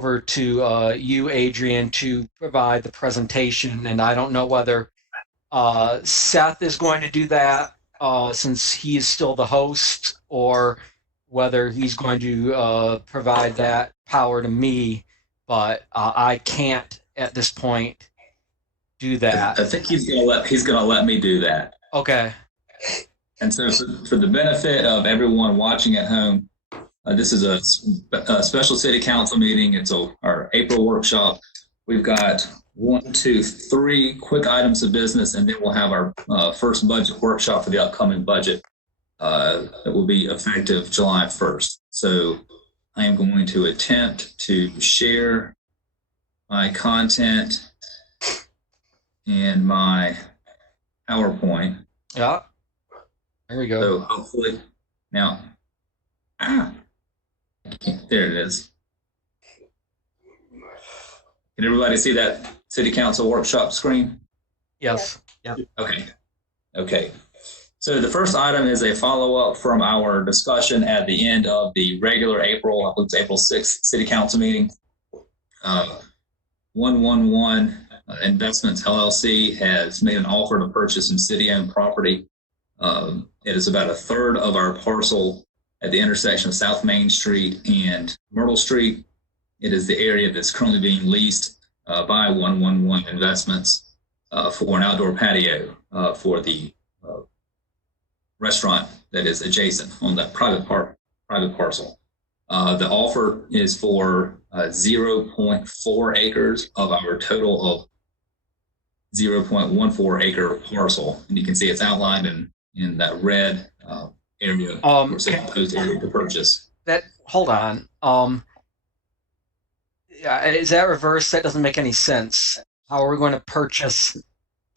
over to you, Adrian, to provide the presentation, and I don't know whether Seth is going to do that since he is still the host, or whether he's going to provide that power to me, but I can't at this point do that. I think he's gonna let me do that. Okay. And so for the benefit of everyone watching at home, this is a special city council meeting. It's our April workshop. We've got 1, 2, 3 quick items of business, and then we'll have our first budget workshop for the upcoming budget that will be effective July 1st. So I am going to attempt to share my content and my PowerPoint. Yeah. There we go. So hopefully now, there it is. Can everybody see that city council workshop screen? Yes. Yeah. Okay. So the first item is a follow-up from our discussion at the end of the regular April, I believe it's April 6th city council meeting. 111 Investments LLC has made an offer to purchase some city-owned property. It is about a third of our parcel at the intersection of South Main Street and Myrtle Street. It is the area that's currently being leased by 111 Investments for an outdoor patio for the restaurant that is adjacent on that private parcel. The offer is for 0.4 acres of our total of 0.14 acre parcel, and you can see it's outlined in that red area, proposed area to purchase. Hold on. Is that reverse? That doesn't make any sense. How are we going to purchase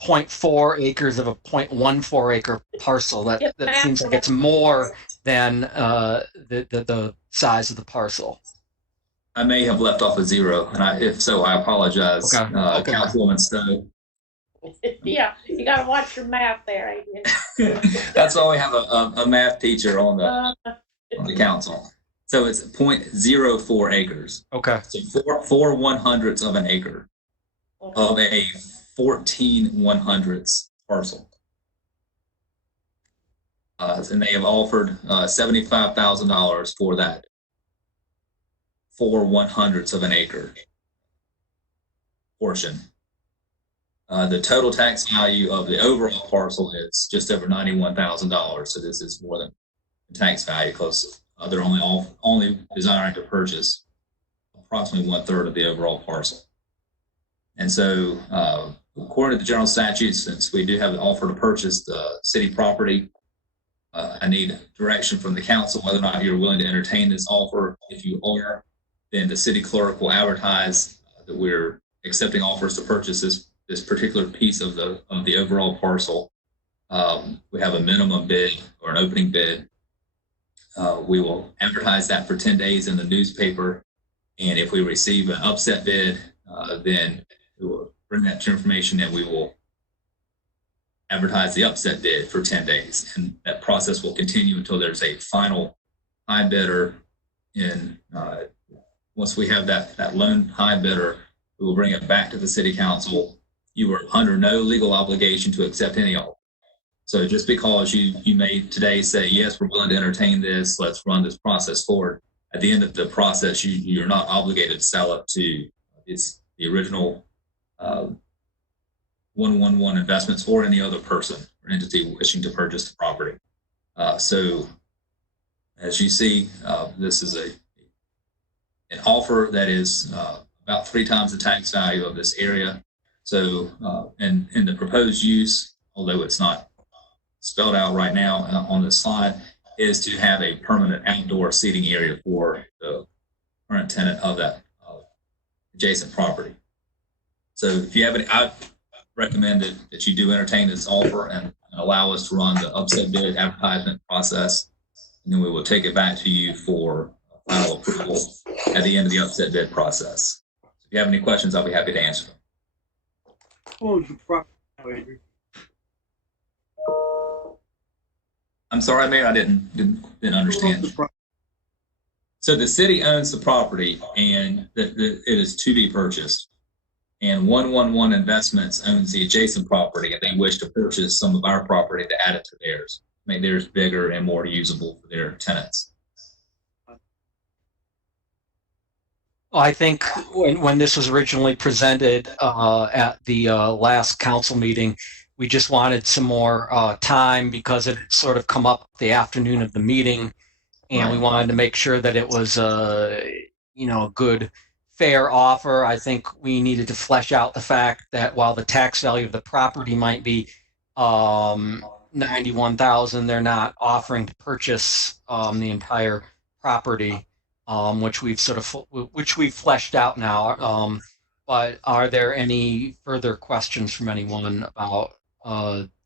0.4 acres of a 0.14 acre parcel? That seems like it's more than the size of the parcel. I may have left off a 0, and if so, I apologize. Okay. Councilwoman Stowe. Yeah, you got to watch your math there, Adrian. That's why we have a math teacher on the council. So it's 0.04 acres. Okay. So 4 100ths of an acre of a 14 100ths parcel. And they have offered $75,000 for that 4 100ths of an acre portion. The total tax value of the overall parcel is just over $91,000. So this is more than the tax value, because they're only desiring to purchase approximately 1/3 of the overall parcel. And so, according to the general statutes, since we do have an offer to purchase the city property, I need direction from the council whether or not you're willing to entertain this offer. If you are, then the city clerk will advertise that we're accepting offers to purchase this particular piece of the overall parcel. We have a minimum bid or an opening bid. We will advertise that for 10 days in the newspaper, and if we receive an upset bid, then we will bring that to information and we will advertise the upset bid for 10 days, and that process will continue until there's a final high bidder. Once we have that lone high bidder, we will bring it back to the city council. You are under no legal obligation to accept any offer. So just because you may today say, yes, we're willing to entertain this, let's run this process forward. At the end of the process, you're not obligated to sell it to the original 111 Investments or any other person or entity wishing to purchase the property. So as you see, this is an offer that is about 3 times the tax value of this area. So, and the proposed use, although it's not spelled out right now on this slide, is to have a permanent outdoor seating area for the current tenant of that adjacent property. So if you have any, I recommend that you do entertain this offer and allow us to run the upset bid advertisement process, and then we will take it back to you for final approval at the end of the upset bid process. If you have any questions, I'll be happy to answer them. I'm sorry, Mayor, I didn't understand. So the city owns the property, and it is to be purchased. And 111 Investments owns the adjacent property, and they wish to purchase some of our property to add it to theirs, make theirs bigger and more usable for their tenants. I think when this was originally presented at the last council meeting, we just wanted some more time because it had sort of come up the afternoon of the meeting, and we wanted to make sure that it was a good, fair offer. I think we needed to flesh out the fact that while the tax value of the property might be $91,000, they're not offering to purchase the entire property. Which we've fleshed out now. But are there any further questions from anyone about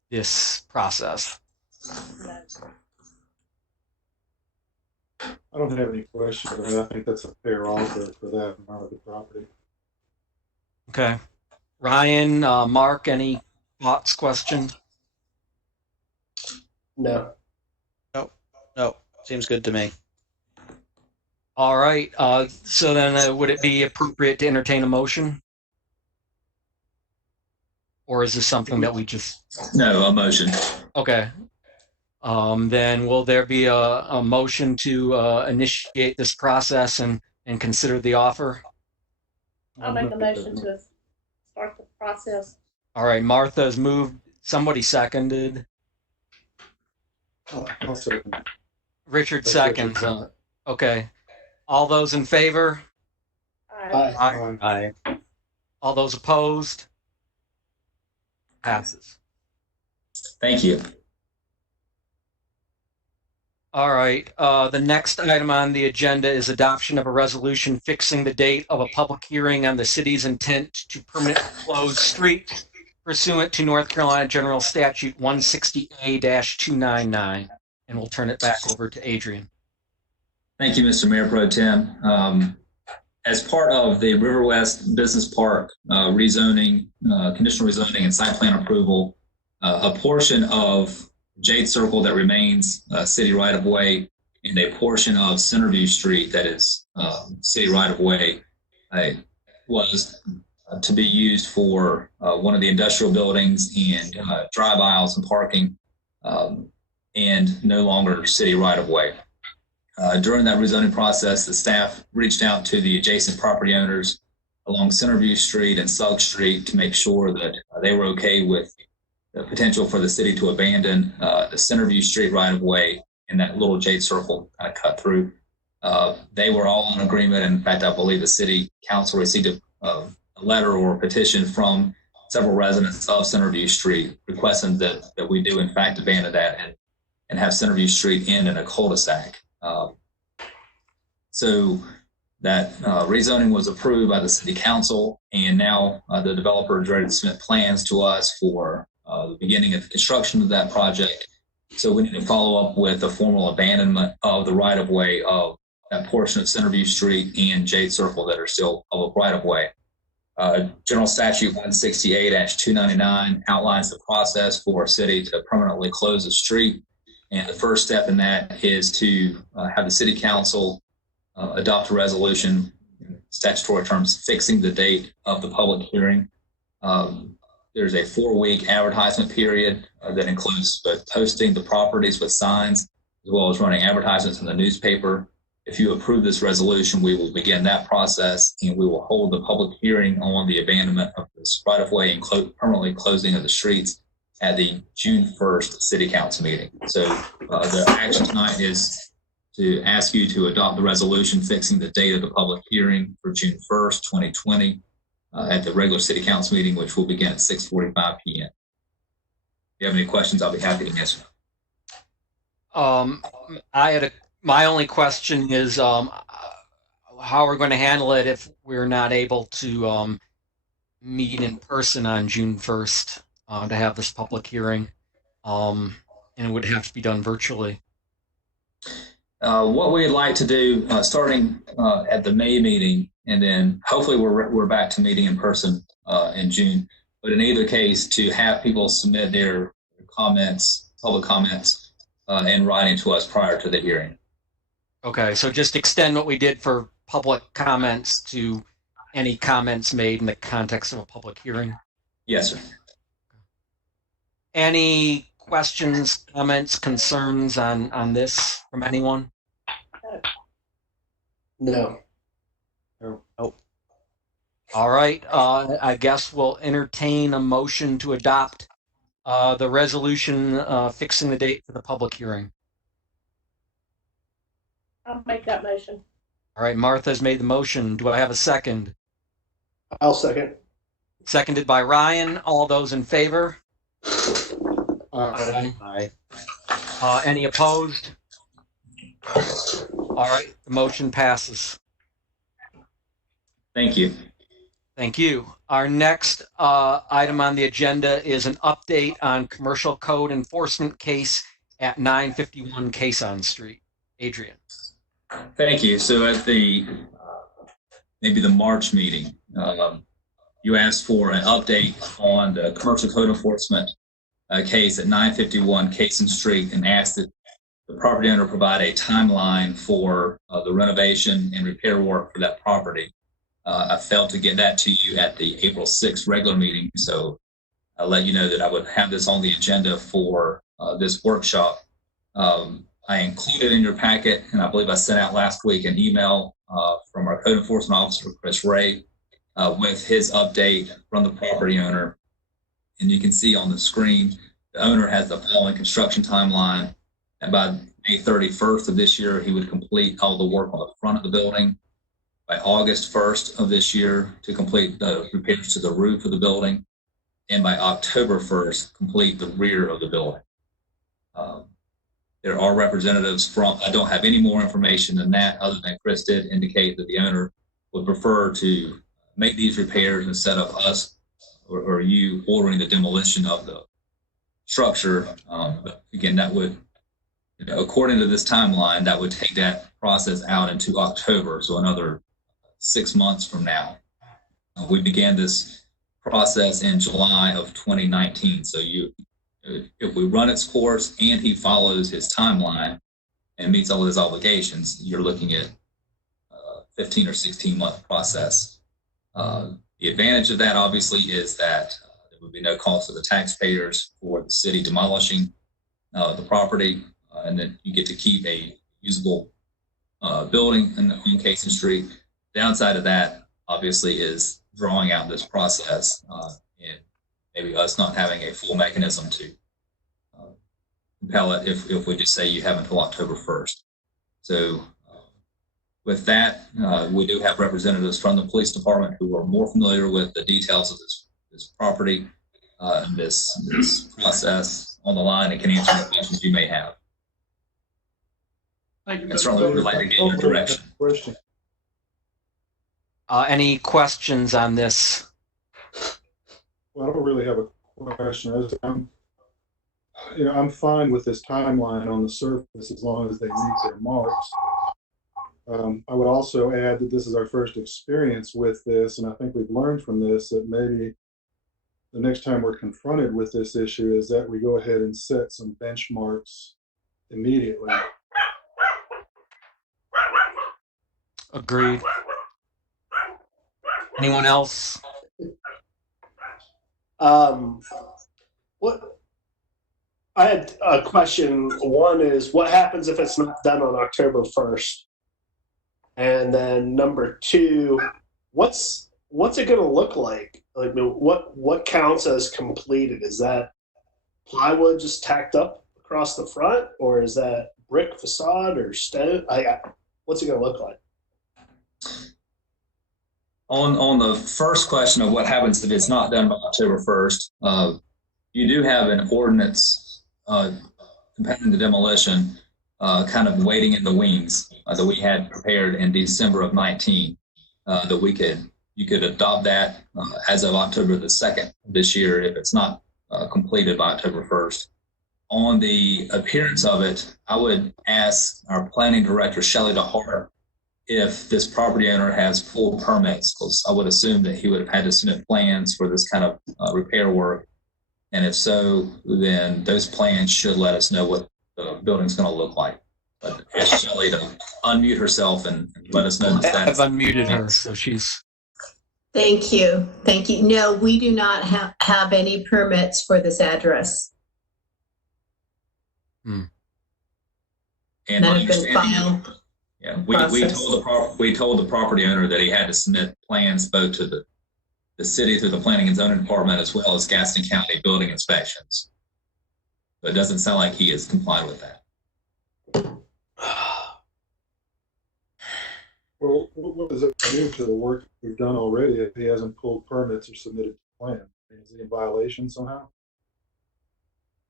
this process? I don't have any questions. I mean, I think that's a fair offer for that amount of the property. Okay. Ryan, Mark, any thoughts, questions? No. No. Seems good to me. All right. So then would it be appropriate to entertain a motion? Or is this something that we just... No, a motion. Okay. Then will there be a motion to initiate this process and consider the offer? I'll make a motion to start the process. All right. Martha's moved. Somebody seconded. I'll second. Richard seconds. Okay. All those in favor? Aye. Aye. All those opposed? Passes. Thank you. All right. The next item on the agenda is adoption of a resolution fixing the date of a public hearing on the city's intent to permanently close street pursuant to North Carolina General Statute 160A-299. And we'll turn it back over to Adrian. Thank you, Mr. Mayor Pro Tem. As part of the River West Business Park rezoning, conditional rezoning and site plan approval, a portion of Jade Circle that remains city right-of-way and a portion of Centerview Street that is city right-of-way was to be used for one of the industrial buildings and drive aisles and parking, and no longer city right-of-way. During that rezoning process, the staff reached out to the adjacent property owners along Centerview Street and Sugg Street to make sure that they were okay with the potential for the city to abandon the Centerview Street right-of-way and that little Jade Circle kind of cut through. They were all in agreement. In fact, I believe the city council received a letter or a petition from several residents of Centerview Street requesting that we do in fact abandon that and have Centerview Street end in a cul-de-sac. So that rezoning was approved by the city council, and now the developer is ready to submit plans to us for the beginning of the construction of that project. So we need to follow up with a formal abandonment of the right-of-way of that portion of Centerview Street and Jade Circle that are still public right-of-way. General Statute 160A-299 outlines the process for a city to permanently close a street. And the first step in that is to have the city council adopt a resolution, in statutory terms, fixing the date of the public hearing. There's a 4-week advertisement period that includes both posting the properties with signs as well as running advertisements in the newspaper. If you approve this resolution, we will begin that process and we will hold the public hearing on the abandonment of this right-of-way and permanently closing of the streets at the June 1st City Council meeting. So the action tonight is to ask you to adopt the resolution fixing the date of the public hearing for June 1st, 2020 at the regular City Council meeting, which will begin at 6:45 p.m. If you have any questions, I'll be happy to answer. My only question is how we're going to handle it if we're not able to meet in person on June 1st. To have this public hearing, and it would have to be done virtually. What we'd like to do, starting at the May meeting, and then hopefully we're back to meeting in person in June. But in either case, to have people submit their comments, public comments, in writing to us prior to the hearing. Okay, so just extend what we did for public comments to any comments made in the context of a public hearing. Yes, sir. Any questions, comments, concerns on this from anyone? No. All right, I guess we'll entertain a motion to adopt the resolution fixing the date for the public hearing. I'll make that motion. All right, Martha's made the motion. Do I have a second? I'll second. Seconded by Ryan. All those in favor? Aye. Any opposed? All right, the motion passes. Thank you. Thank you. Our next item on the agenda is an update on commercial code enforcement case at 951 Cason Street. Adrian. Thank you. So at the maybe the March meeting, you asked for an update on the commercial code enforcement case at 951 Cason Street and asked that the property owner provide a timeline for the renovation and repair work for that property. I failed to get that to you at the April 6th regular meeting, so I'll let you know that I would have this on the agenda for this workshop. I included in your packet, and I believe I sent out last week, an email from our code enforcement officer, Chris Ray, with his update from the property owner. And you can see on the screen, the owner has the following construction timeline. And by May 31st of this year, he would complete all the work on the front of the building. By August 1st of this year, to complete the repairs to the roof of the building. And by October 1st, complete the rear of the building. There are representatives from, I don't have any more information than that, other than Chris did indicate that the owner would prefer to make these repairs instead of us or you ordering the demolition of the structure. But again, that would, according to this timeline, that would take that process out into October, so another 6 months from now. We began this process in July of 2019. So if we run its course and he follows his timeline and meets all of his obligations, you're looking at 15 or 16 month process. The advantage of that obviously is that there would be no cost to the taxpayers for the city demolishing the property, and then you get to keep a usable building on Cason Street. Downside of that obviously is drawing out this process and maybe us not having a full mechanism to compel it if we just say you have until October 1st. So with that, we do have representatives from the police department who are more familiar with the details of this property and this process on the line and can answer any questions you may have. Thank you. And certainly would like to get your direction. Question. Any questions on this? Well, I don't really have a question. I'm fine with this timeline on the surface as long as they meet their marks. I would also add that this is our first experience with this, and I think we've learned from this that maybe the next time we're confronted with this issue is that we go ahead and set some benchmarks immediately. Agreed. Anyone else? What I had a question. One is, what happens if it's not done on October 1st? And then number two, what's it going to look like? Like, what counts as completed? Is that plywood just tacked up across the front, or is that brick facade or stone? What's it going to look like? On the first question of what happens if it's not done by October 1st, you do have an ordinance compelling the demolition kind of waiting in the wings that we had prepared in December of 19 that you could adopt that as of October the 2nd this year if it's not completed by October 1st. On the appearance of it, I would ask our planning director, Shelley DeHart, if this property owner has full permits, because I would assume that he would have had to submit plans for this kind of repair work. And if so, then those plans should let us know what the building's going to look like. But ask Shelley to unmute herself and let us know the I've status. unmuted her, so she's. Thank you. Thank you. No, we do not have any permits for this address. And None my have been understanding, filed. yeah, we process. told the property owner that he had to submit plans both to the city through the planning and zoning department as well as Gaston County building inspections. But it doesn't sound like he has complied with that. Well, what does it do to the work we've done already if he hasn't pulled permits or submitted plans? Is he in violation somehow?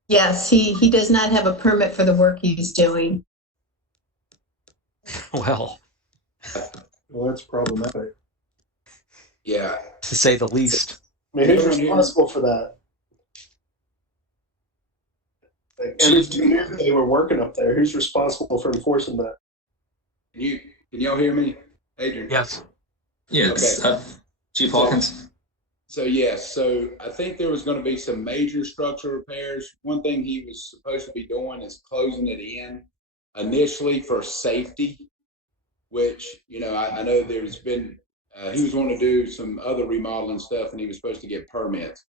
Yes, he does not have a permit for the work he's doing. Well, Well, that's problematic. Yeah. to say the least. I mean, who's responsible for that? Like, everybody knew they were working up there. Who's responsible for enforcing that? Can y'all hear me, Adrian? Yes. Yes, Okay. Chief Hawkins. So yes, so I think there was going to be some major structural repairs. One thing he was supposed to be doing is closing it in initially for safety, which, you know, I know there's been, he was wanting to do some other remodeling stuff and he was supposed to get permits.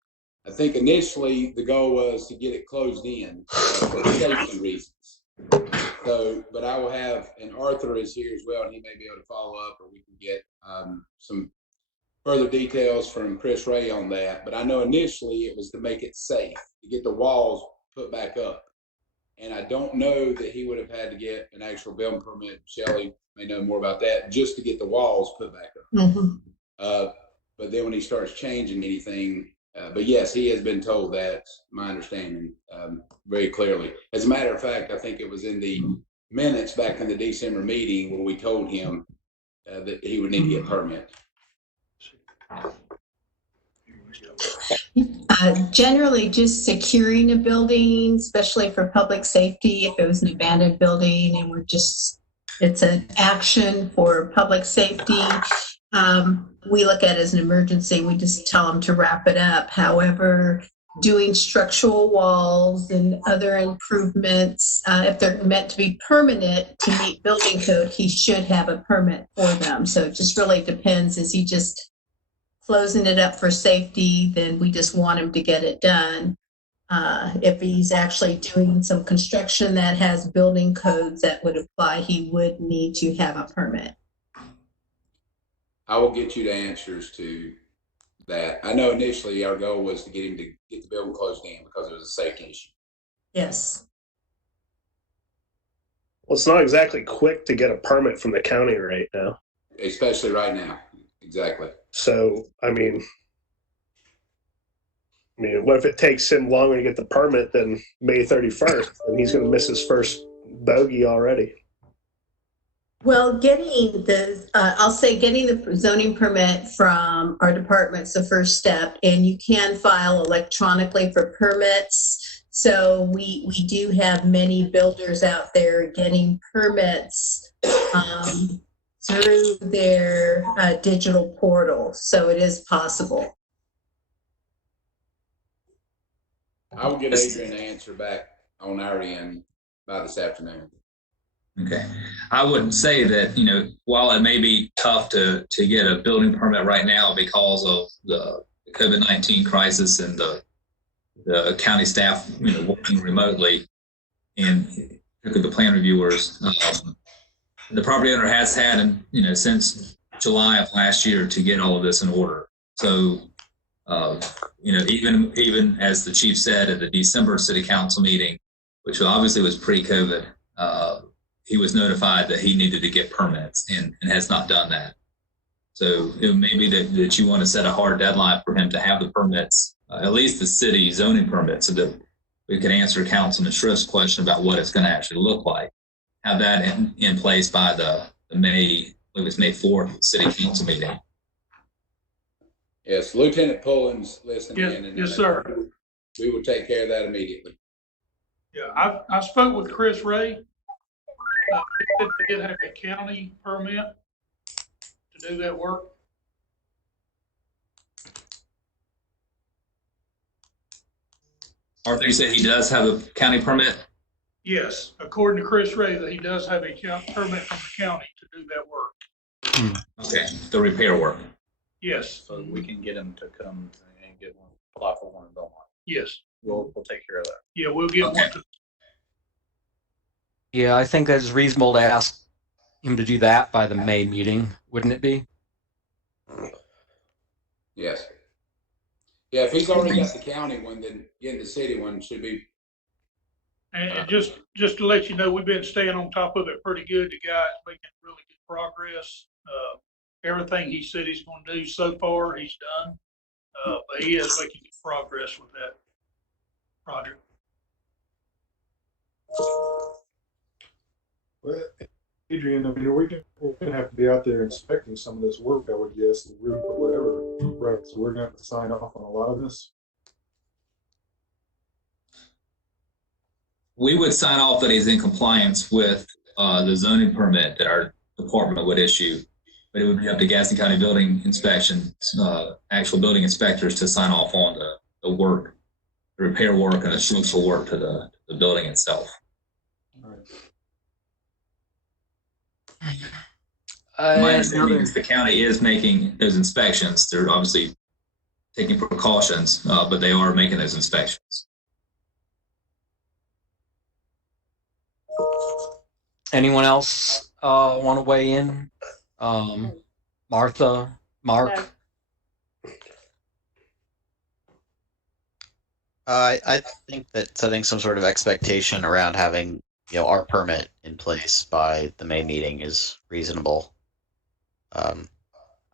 I think initially the goal was to get it closed in for safety reasons. So, but I will have, and Arthur is here as well, and he may be able to follow up, or we can get some further details from Chris Ray on that. But I know initially it was to make it safe, to get the walls put back up. And I don't know that he would have had to get an actual building permit. Shelley may know more about that, just to get the walls put back up. Mm-hmm. But then when he starts changing anything, but yes, he has been told that, my understanding, very clearly. As a matter of fact, I think it was in the minutes back in the December meeting where we told him that he would need to get permit. Generally, just securing a building, especially for public safety, if it was an abandoned building and it's an action for public safety. We look at it as an emergency. We just tell them to wrap it up. However, doing structural walls and other improvements, if they're meant to be permanent to meet building code, he should have a permit for them. So it just really depends. Is he just closing it up for safety? Then we just want him to get it done. If he's actually doing some construction that has building codes that would apply, he would need to have a permit. I will get you the answers to that. I know initially our goal was to get him to get the building closed in because it was a safety issue. Yes. Well, it's not exactly quick to get a permit from the county right now. Especially right now. Exactly. So, I mean, what if it takes him longer to get the permit than May 31st, and he's going to miss his first bogey already? Well, getting the zoning permit from our department's the first step, and you can file electronically for permits. So we do have many builders out there getting permits through their digital portal. So it is possible. I will get Adrian an answer back on our end by this afternoon. Okay. I would say that, you know, while it may be tough to get a building permit right now because of the COVID-19 crisis and the county staff, you know, working remotely and the plan reviewers, the property owner has had, you know, since July of last year to get all of this in order. So, you know, even as the chief said at the December city council meeting, which obviously was pre-COVID, he was notified that he needed to get permits and has not done that. So it may be that you want to set a hard deadline for him to have the permits, at least the city zoning permits, so that we can answer Councilman Shrift's question about what it's going to actually look like. Have that in place by the May 4th city council meeting. Yes, Lieutenant Pullen's listening in. And yes, sir. We will take care of that immediately. Yeah, I spoke with Chris Ray. They did have a county permit to do that work. Arthur, you said he does have a county permit? Yes, according to Chris Ray, that he does have a permit from the county to do that work. Okay, the repair work. Yes, So we can get him to come and get one, apply for one in Belmont. yes. We'll take care of that. Yeah, we'll get Okay. one. Yeah, I think that's reasonable to ask him to do that by the May meeting, wouldn't it be? Yes. Yeah, if he's already got the county one, then getting the city one should be. And just to let you know, we've been staying on top of it pretty good. The guy's making really good progress. Everything he said he's going to do so far, he's done. But he is making good progress with that project. Well, Adrian, I mean, we're gonna have to be out there inspecting some of this work, I would guess, the roof or whatever, right? So we're gonna have to sign off on a lot of this. We would sign off that he's in compliance with the zoning permit that our department would issue, but it would be up to Gaston County Building Inspection, actual building inspectors to sign off on the work, the repair work, and the structural work to the building itself. All right. My understanding is the county is making those inspections. They're obviously taking precautions, but they are making those inspections. Anyone else want to weigh in? Martha, Mark? No. I think that setting some sort of expectation around having, our permit in place by the May meeting is reasonable. I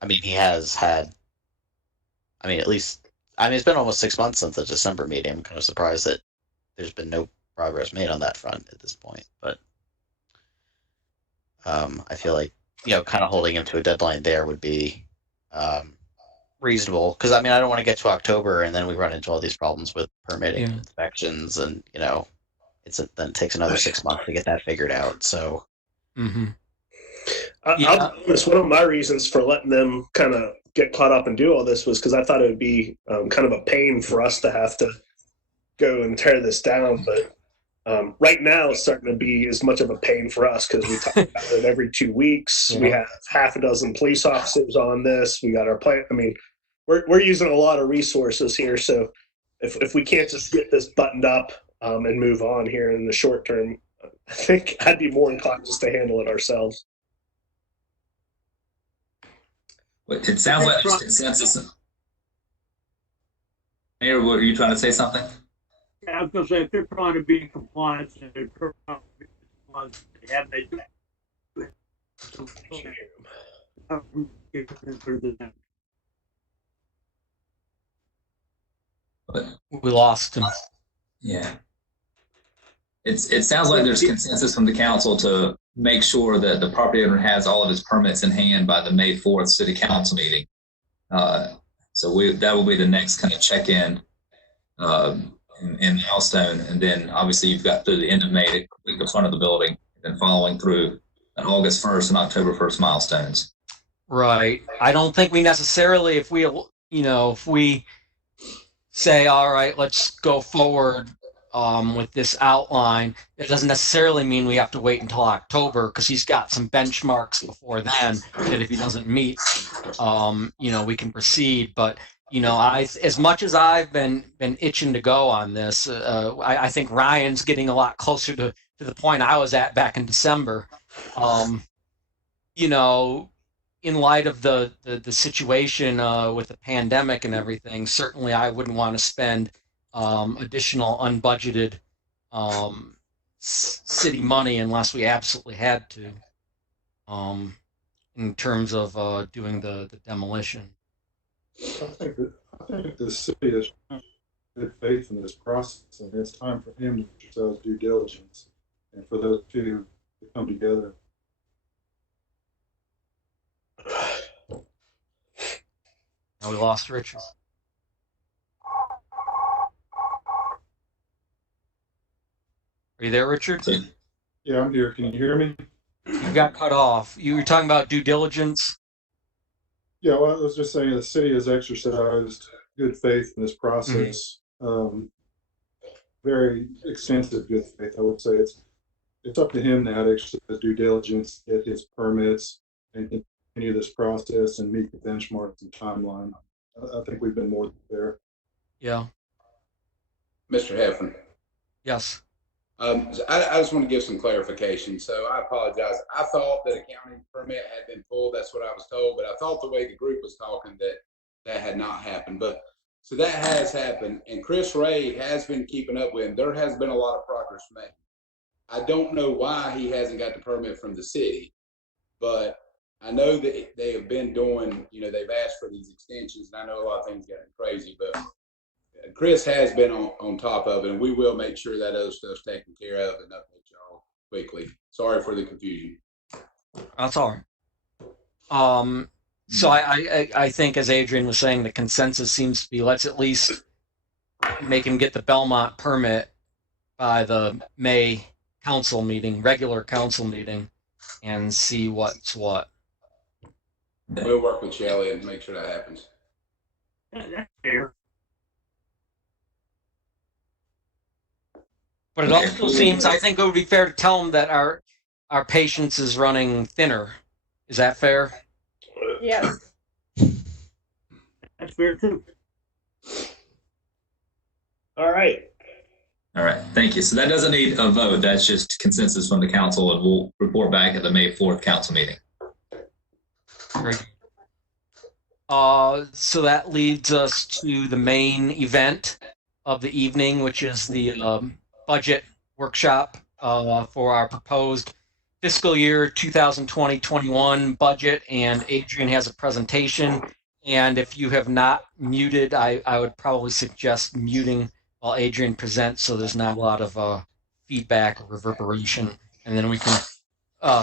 mean, he has had, at least, it's been almost 6 months since the December meeting. I'm kind of surprised that there's been no progress made on that front at this point, but I feel like, kind of holding him to a deadline there would be reasonable. Because, I don't want to get to October and then we run into all these problems with permitting and inspections and, then it takes another 6 months to get that figured out. So, I'll be honest, one of my reasons for letting them kind of get caught up and do all this was because I thought it would be kind of a pain for us to have to go and tear this down. But right now it's starting to be as much of a pain for us because we talk about it every 2 weeks. We have half a dozen police officers on this. We got our plant. We're using a lot of resources here. So if we can't just get this buttoned up and move on here in the short term, I think I'd be more inclined just to handle it ourselves. But it sounds like there's consensus. Mayor, were you trying to say something? Yeah, I was going to say, if they're trying to be in compliance and they're trying to be in compliance, they have made that. But, We lost him. yeah. It sounds like there's consensus from the council to make sure that the property owner has all of his permits in hand by the May 4th city council meeting. So that will be the next kind of check-in in milestone. And then obviously you've got through the end of May to complete the front of the building, and then following through an August 1st and October 1st milestones. Right. I don't think we necessarily, if we say, all right, let's go forward with this outline, it doesn't necessarily mean we have to wait until October, because he's got some benchmarks before then that if he doesn't meet, we can proceed. But as much as I've been itching to go on this, I think Ryan's getting a lot closer to the point I was at back in December. In light of the situation with the pandemic and everything, certainly I wouldn't want to spend additional unbudgeted city money unless we absolutely had to, in terms of doing the demolition. I think the city has good faith in this process, and it's time for him to exercise due diligence and for those two to come together. Now we lost Richard. Are you there, Richard? Yeah, I'm here. Can you hear me? You got cut off. You were talking about due diligence? Yeah, well, I was just saying the city has exercised good faith in this process. very extensive good faith. I would say it's up to him now to actually do due diligence, get his permits, and continue this process and meet the benchmarks and timeline. I think we've been more than fair. Yeah. Mr. Heffern. Yes. So I just want to give some clarification. So I apologize. I thought that a county permit had been pulled. That's what I was told, but I thought the way the group was talking that had not happened. But so that has happened, and Chris Ray has been keeping up with him. There has been a lot of progress made. I don't know why he hasn't got the permit from the city, but I know that they have been doing, they've asked for these extensions, and I know a lot of things getting crazy, but Chris has been on top of it, and we will make sure that other stuff's taken care of and update y'all quickly. Sorry for the confusion. That's all right. So I think, as Adrian was saying, the consensus seems to be let's at least make him get the Belmont permit by the May council meeting, regular council meeting, and see what's what. We'll work with Shelley and make sure that happens. That's fair. But it also seems, I think it would be fair to tell him that our patience is running thinner. Is that fair? Yes. That's fair too. All right. All right, thank you. So that doesn't need a vote. That's just consensus from the council, and we'll report back at the May 4th council meeting. Great. So that leads us to the main event of the evening, which is the budget workshop for our proposed fiscal year 2020-21 budget. And Adrian has a presentation. And if you have not muted, I would probably suggest muting while Adrian presents, so there's not a lot of feedback or reverberation, and then we can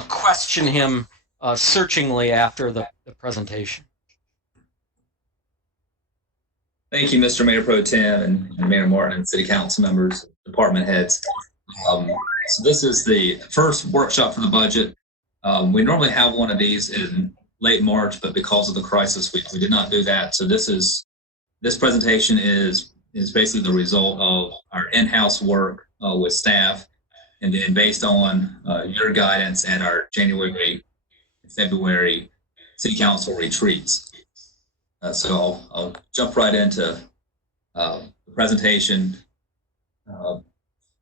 question him searchingly after the presentation. Thank you, Mr. Mayor Pro Tem and Mayor Martin and City Council members, department heads. So this is the first workshop for the budget. We normally have one of these in late March, but because of the crisis, we did not do that. So this presentation is basically the result of our in-house work with staff, and then based on your guidance at our January, February City Council retreats. So I'll jump right into the presentation.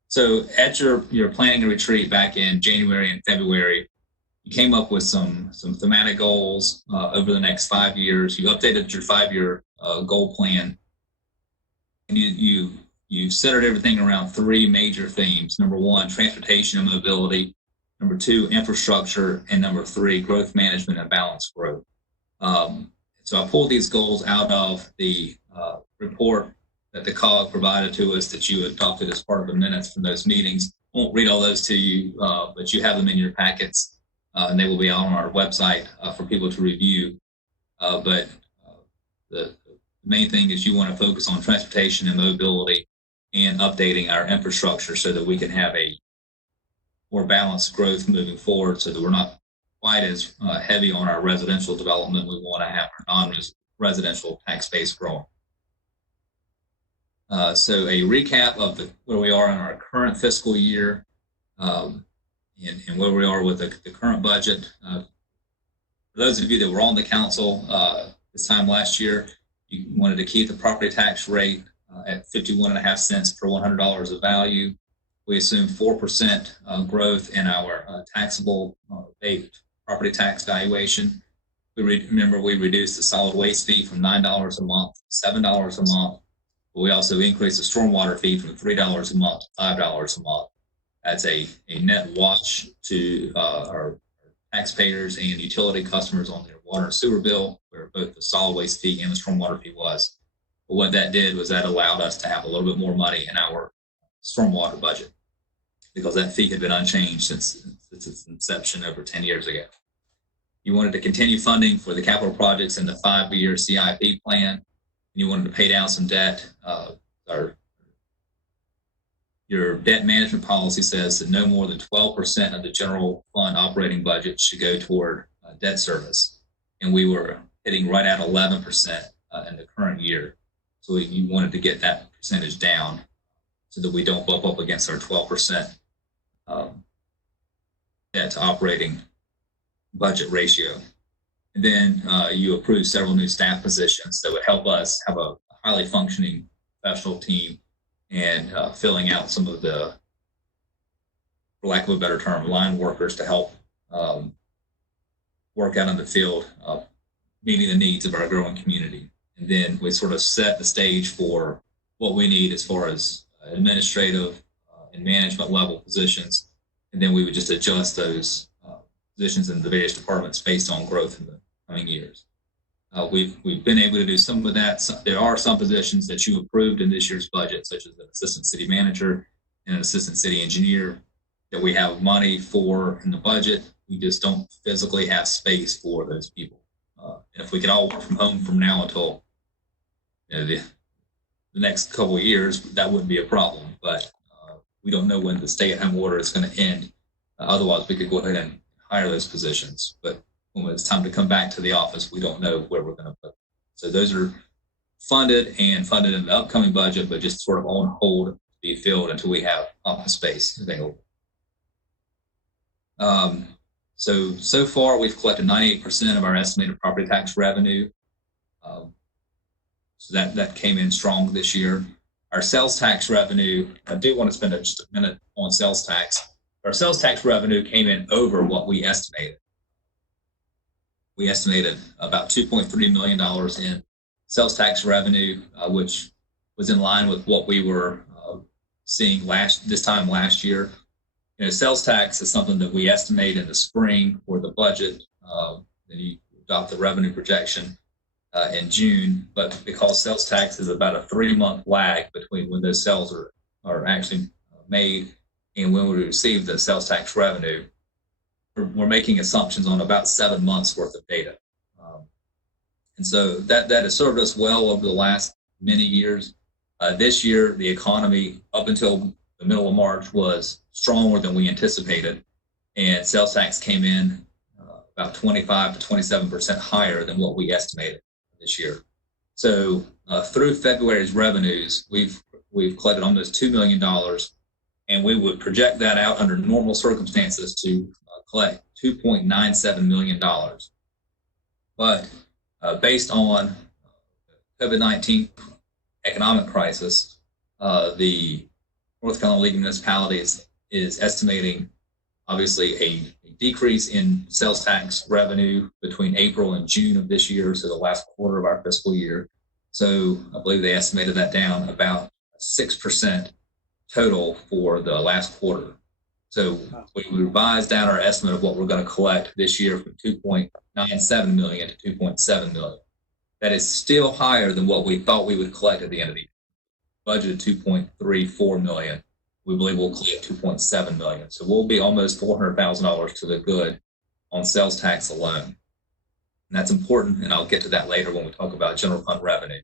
So at your planning and retreat back in January and February, you came up with some thematic goals over the next 5 years. You updated your 5-year goal plan. And you centered everything around 3 major themes. Number 1, transportation and mobility. Number 2, infrastructure. And number 3, growth management and balanced growth. So I pulled these goals out of the report that the COG provided to us that you adopted as part of the minutes from those meetings. I won't read all those to you, but you have them in your packets, and they will be on our website for people to review. But the main thing is you want to focus on transportation and mobility and updating our infrastructure so that we can have a more balanced growth moving forward, so that we're not quite as heavy on our residential development. We want to have our non-residential tax base growing. So a recap of where we are in our current fiscal year and where we are with the current budget. For those of you that were on the council this time last year, you wanted to keep the property tax rate at 51.5 cents per $100 of value. We assumed 4% growth in our taxable property tax valuation. Remember, we reduced the solid waste fee from $9 a month to $7 a month. But we also increased the stormwater fee from $3 a month to $5 a month. That's a net wash to our taxpayers and utility customers on their water and sewer bill, where both the solid waste fee and the stormwater fee was. But what that did was that allowed us to have a little bit more money in our stormwater budget, because that fee had been unchanged since its inception over 10 years ago. You wanted to continue funding for the capital projects in the 5-year CIP plan, and you wanted to pay down some debt. Your debt management policy says that no more than 12% of the general fund operating budget should go toward debt service. And we were hitting right at 11% in the current year. So you wanted to get that percentage down so that we don't bump up against our 12% debt to operating budget ratio. And then you approved several new staff positions that would help us have a highly functioning professional team and filling out some of the, for lack of a better term, line workers to help work out in the field, meeting the needs of our growing community. And then we sort of set the stage for what we need as far as administrative and management level positions. And then we would just adjust those positions in the various departments based on growth in the coming years. We've been able to do some of that. There are some positions that you approved in this year's budget, such as an assistant city manager and an assistant city engineer, that we have money for in the budget. We just don't physically have space for those people. And if we could all work from home from now until the next couple of years, that wouldn't be a problem. But we don't know when the stay-at-home order is going to end. Otherwise, we could go ahead and hire those positions. But when it's time to come back to the office, we don't know where we're going to put them. So those are funded in the upcoming budget, but just sort of on hold to be filled until we have office space available. So far, we've collected 98% of our estimated property tax revenue. So that came in strong this year. Our sales tax revenue, I do want to spend just a minute on sales tax. Our sales tax revenue came in over what we estimated. We estimated about $2.3 million in sales tax revenue, which was in line with what we were seeing this time last year. Sales tax is something that we estimate in the spring for the budget. Then you adopt the revenue projection in June. But because sales tax is about a 3-month lag between when those sales are actually made and when we receive the sales tax revenue, we're making assumptions on about 7 months worth of data. And so that has served us well over the last many years. This year, the economy up until the middle of March was stronger than we anticipated, and sales tax came in about 25 to 27% higher than what we estimated this year. So through February's revenues, we've collected almost $2 million, and we would project that out under normal circumstances to collect $2.97 million. But based on COVID-19 economic crisis, the North Carolina League of Municipalities is estimating, obviously, a decrease in sales tax revenue between April and June of this year, so the last quarter of our fiscal year. So I believe they estimated that down about 6% total for the last quarter. So we revised down our estimate of what we're going to collect this year from $2.97 million to $2.7 million. That is still higher than what we thought we would collect at the end of the year. Budgeted $2.34 million. We believe we'll collect $2.7 million. So we'll be almost $400,000 to the good on sales tax alone. And that's important, and I'll get to that later when we talk about general fund revenue.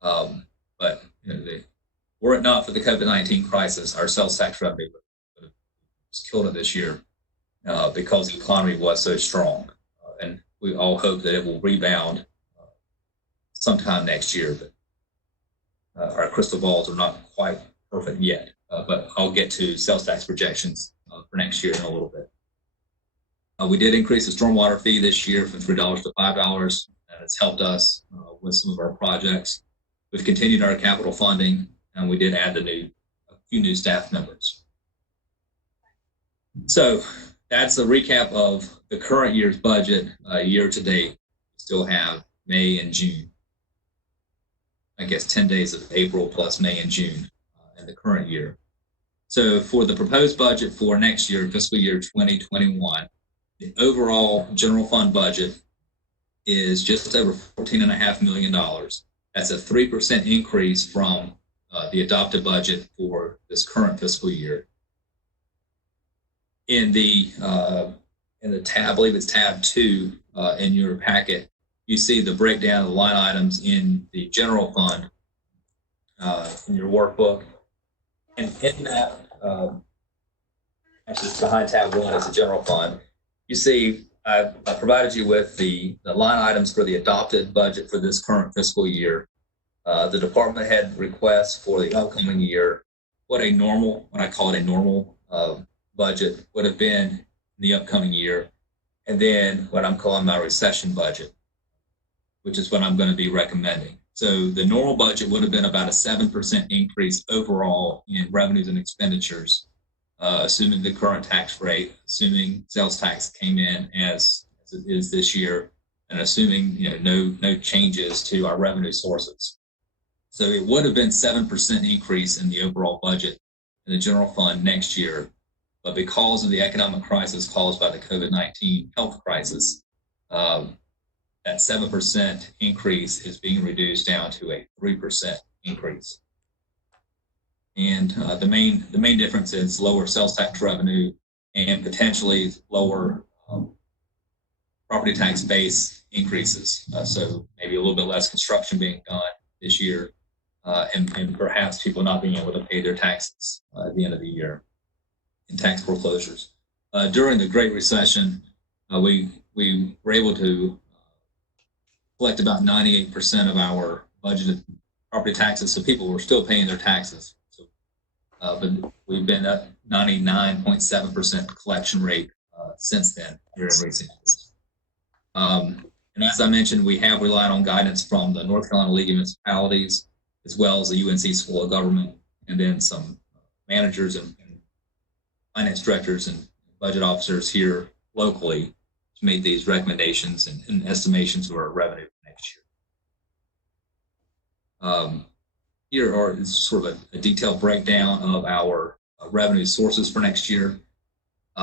But were it not for the COVID-19 crisis, our sales tax revenue would have killed it this year because the economy was so strong. And we all hope that it will rebound sometime next year. But our crystal balls are not quite perfect yet. But I'll get to sales tax projections for next year in a little bit. We did increase the stormwater fee this year from $3 to $5, and it's helped us with some of our projects. We've continued our capital funding, and we did add a few new staff members. So that's a recap of the current year's budget year to date. We still have May and June. I guess 10 days of April plus May and June in the current year. So for the proposed budget for next year, fiscal year 2021, the overall general fund budget is just over $14.5 million. That's a 3% increase from the adopted budget for this current fiscal year. In the tab, I believe it's tab 2 in your packet, you see the breakdown of the line items in the general fund in your workbook. And in that, actually behind tab 1 is the general fund. You see, I provided you with the line items for the adopted budget for this current fiscal year, the department head requests for the upcoming year, what a normal, what I call it a normal budget would have been in the upcoming year, and then what I'm calling my recession budget, which is what I'm going to be recommending. So the normal budget would have been about a 7% increase overall in revenues and expenditures, assuming the current tax rate, assuming sales tax came in as it is this year, and assuming no changes to our revenue sources. So it would have been 7% increase in the overall budget in the general fund next year. But because of the economic crisis caused by the COVID-19 health crisis, that 7% increase is being reduced down to a 3% increase. And the main difference is lower sales tax revenue and potentially lower property tax base increases. So maybe a little bit less construction being done this year, and perhaps people not being able to pay their taxes at the end of the year in tax foreclosures. During the Great Recession, we were able to collect about 98% of our budgeted property taxes, so people were still paying their taxes. So, but we've been at 99.7% collection rate since then here in recent years. And as I mentioned, we have relied on guidance from the North Carolina League of Municipalities, as well as the UNC School of Government, and then some managers and finance directors and budget officers here locally to make these recommendations and estimations of our revenue for next year. Here is sort of a detailed breakdown of our revenue sources for next year.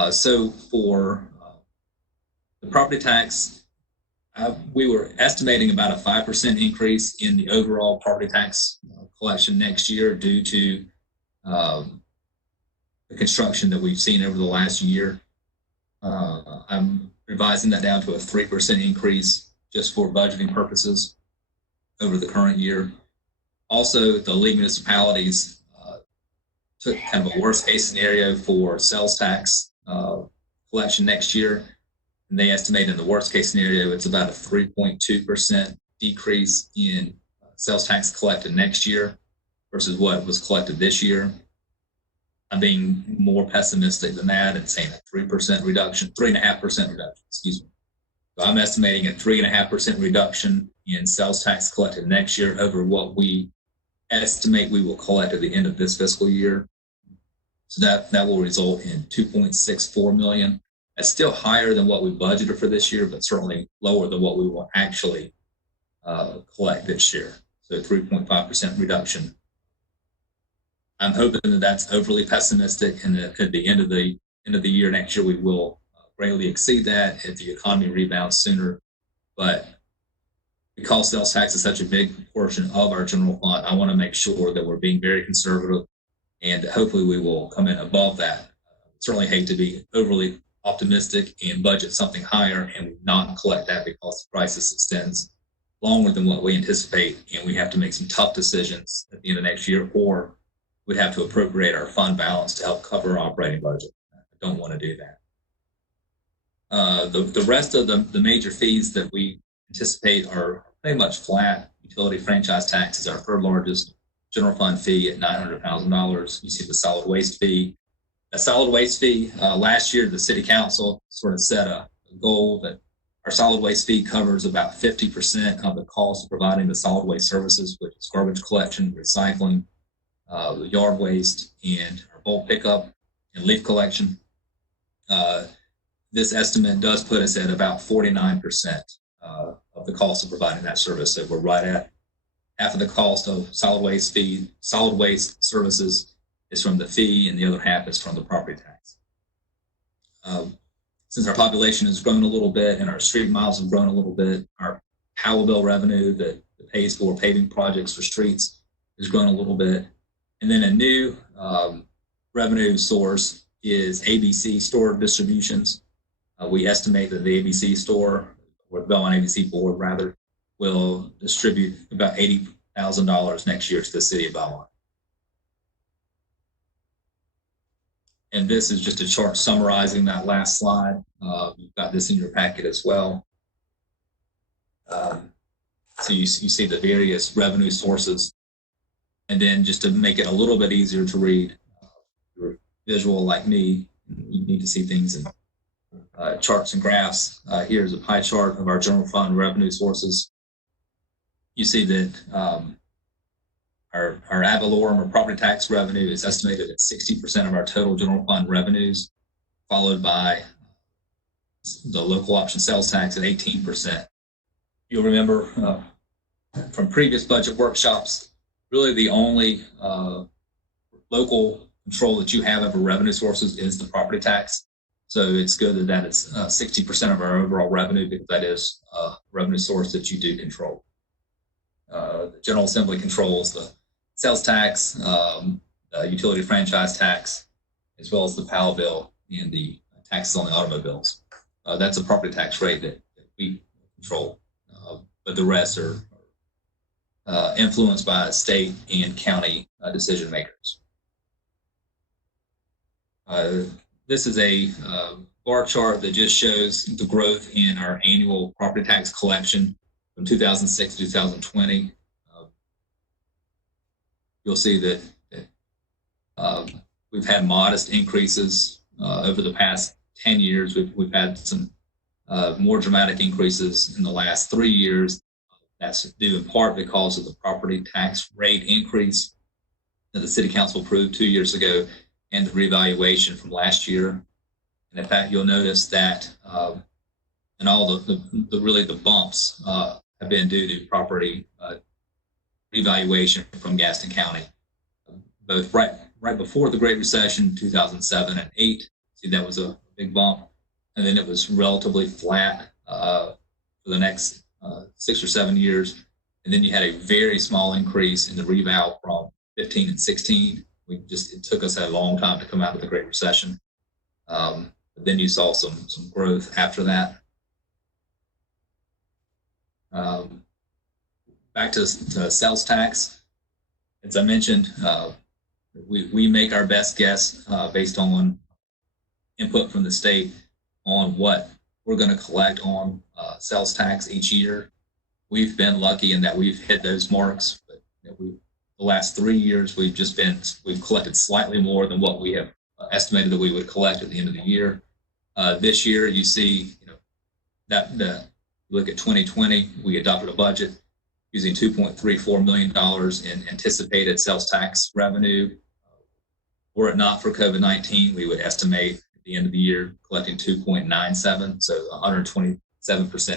So for the property tax, we were estimating about a 5% increase in the overall property tax collection next year due to the construction that we've seen over the last year. I'm revising that down to a 3% increase just for budgeting purposes over the current year. Also, the league municipalities took kind of a worst case scenario for sales tax collection next year. And they estimate in the worst case scenario, it's about a 3.2% decrease in sales tax collected next year versus what was collected this year. I'm being more pessimistic than that and saying a 3% reduction, 3.5% reduction, excuse me. So I'm estimating a 3.5% reduction in sales tax collected next year over what we estimate we will collect at the end of this fiscal year. So that will result in $2.64 million. That's still higher than what we budgeted for this year, but certainly lower than what we will actually collect this year. So 3.5% reduction. I'm hoping that that's overly pessimistic, and that at the end of the year next year we will greatly exceed that if the economy rebounds sooner. But because sales tax is such a big portion of our general fund, I want to make sure that we're being very conservative, and hopefully we will come in above that. Certainly hate to be overly optimistic and budget something higher and not collect that because the crisis extends longer than what we anticipate, and we have to make some tough decisions at the end of next year, or we'd have to appropriate our fund balance to help cover our operating budget. I don't want to do that. The rest of the major fees that we anticipate are pretty much flat. Utility franchise tax is our third largest general fund fee at $900,000. You see the solid waste fee. A solid waste fee, last year the city council sort of set a goal that our solid waste fee covers about 50% of the cost of providing the solid waste services, which is garbage collection, recycling, the yard waste, and our bulk pickup and leaf collection. This estimate does put us at about 49% of the cost of providing that service. So we're right at half of the cost of solid waste fee. Solid waste services is from the fee, and the other half is from the property tax. Since our population has grown a little bit and our street miles have grown a little bit, our Powell bill revenue that pays for paving projects for streets has grown a little bit. And then a new revenue source is ABC store distributions. We estimate that the ABC store, or the Belmont ABC board rather, will distribute about $80,000 next year to the city of Belmont. And this is just a chart summarizing that last slide. You've got this in your packet as well. So you see the various revenue sources And then just to make it a little bit easier to read, you're visual like me, you need to see things in charts and graphs. Here's a pie chart of our general fund revenue sources. You see that our ad valorem or property tax revenue is estimated at 60% of our total general fund revenues, followed by the local option sales tax at 18%. You'll remember from previous budget workshops, really the only local control that you have over revenue sources is the property tax. So it's good that it's 60% of our overall revenue, because that is a revenue source that you do control. The General Assembly controls the sales tax, the utility franchise tax, as well as the PAL bill and the taxes on the automobiles. That's a property tax rate that we control, but the rest are influenced by state and county decision makers. This is a bar chart that just shows the growth in our annual property tax collection from 2006 to 2020. You'll see that we've had modest increases over the past 10 years. We've had some more dramatic increases in the last 3 years. That's due in part because of the property tax rate increase that the City Council approved 2 years ago, and the revaluation from last year. And in fact, you'll notice that and all the bumps have been due to property revaluation from Gaston County, both right before the Great Recession, 2007 and 8. See, that was a big bump, and then it was relatively flat for the next 6 or 7 years, and then you had a very small increase in the reval from 15 and 16. It took us a long time to come out of the Great Recession. But then you saw some growth after that. Back to sales tax. As I mentioned, we make our best guess based on input from the state on what we're going to collect on sales tax each year. We've been lucky in that we've hit those marks, but the last 3 years we've collected slightly more than what we have estimated that we would collect at the end of the year. This year, you see, look at 2020, we adopted a budget using $2.34 million in anticipated sales tax revenue. Were it not for COVID-19, we would estimate at the end of the year collecting 2.97, so 127%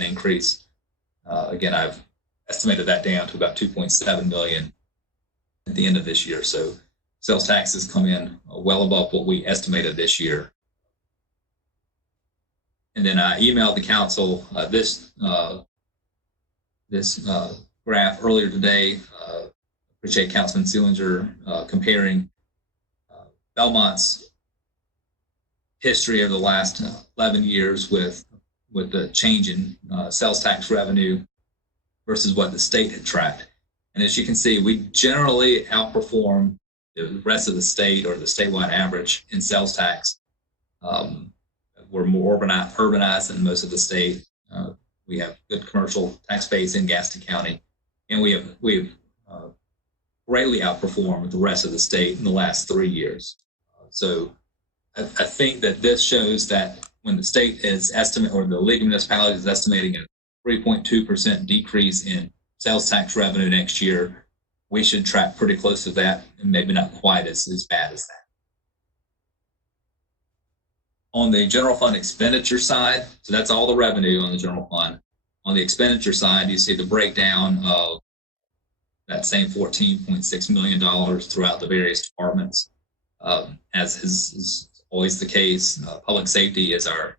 increase. Again, I've estimated that down to about 2.7 million at the end of this year. So sales taxes come in well above what we estimated this year. And then I emailed the council this graph earlier today. Appreciate Councilman Seelinger comparing Belmont's history over the last 11 years with the change in sales tax revenue versus what the state had tracked. And as you can see, we generally outperform the rest of the state or the statewide average in sales tax. We're more urbanized than most of the state. We have good commercial tax base in Gaston County, and we have greatly outperformed the rest of the state in the last 3 years. So I think that this shows that when the state is estimating, or the League of Municipalities is estimating a 3.2% decrease in sales tax revenue next year, we should track pretty close to that, and maybe not quite as bad as that. On the general fund expenditure side, so that's all the revenue on the general fund. On the expenditure side, you see the breakdown of that same $14.6 million throughout the various departments. As is always the case, public safety is our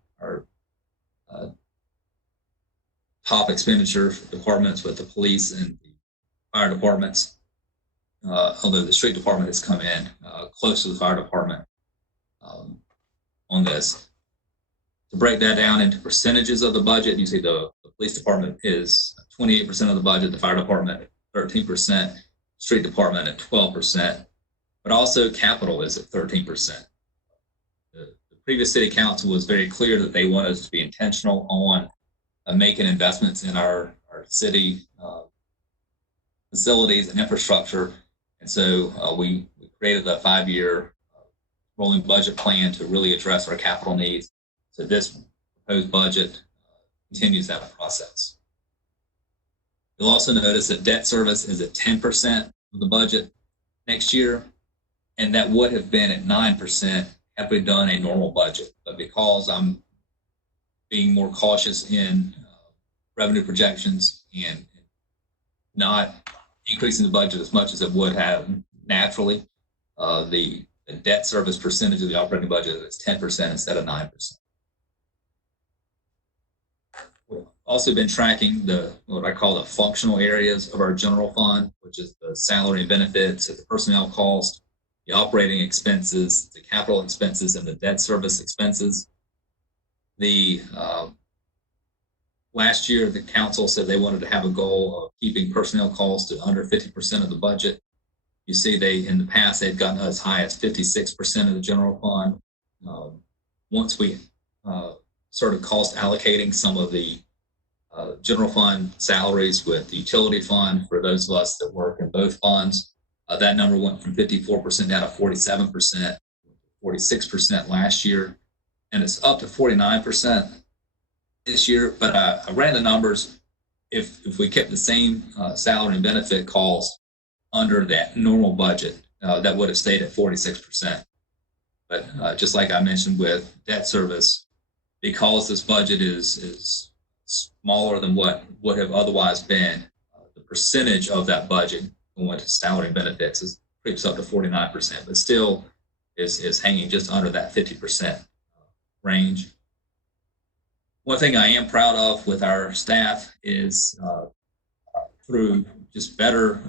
top expenditure departments, with the police and the fire departments, although the street department has come in close to the fire department on this. To break that down into percentages of the budget, you see the police department is 28% of the budget, the fire department 13%, street department at 12%, but also capital is at 13%. The previous city council was very clear that they wanted us to be intentional on making investments in our city facilities and infrastructure. And And so we created a 5-year rolling budget plan to really address our capital needs. So this proposed budget continues that process. You'll also notice that debt service is at 10% of the budget next year, and that would have been at 9% had we done a normal budget. But because I'm being more cautious in revenue projections and not increasing the budget as much as it would have naturally, the debt service percentage of the operating budget is 10% instead of 9%. We've also been tracking what I call the functional areas of our general fund, which is the salary and benefits, the personnel cost, the operating expenses, the capital expenses, and the debt service expenses. Last year, the council said they wanted to have a goal of keeping personnel costs to under 50% of the budget. You see, in the past, they've gotten as high as 56% of the general fund. Once we started cost allocating some of the general fund salaries with the utility fund for those of us that work in both funds, that number went from 54% down to 47%, 46% last year, and it's up to 49% this year. But I ran the numbers. If we kept the same salary and benefit costs under that normal budget, that would have stayed at 46%. But just like I mentioned with debt service, because this budget is smaller than what would have otherwise been, the percentage of that budget going to salary and benefits creeps up to 49%, but still is hanging just under that 50% range. One thing I am proud of with our staff is through just better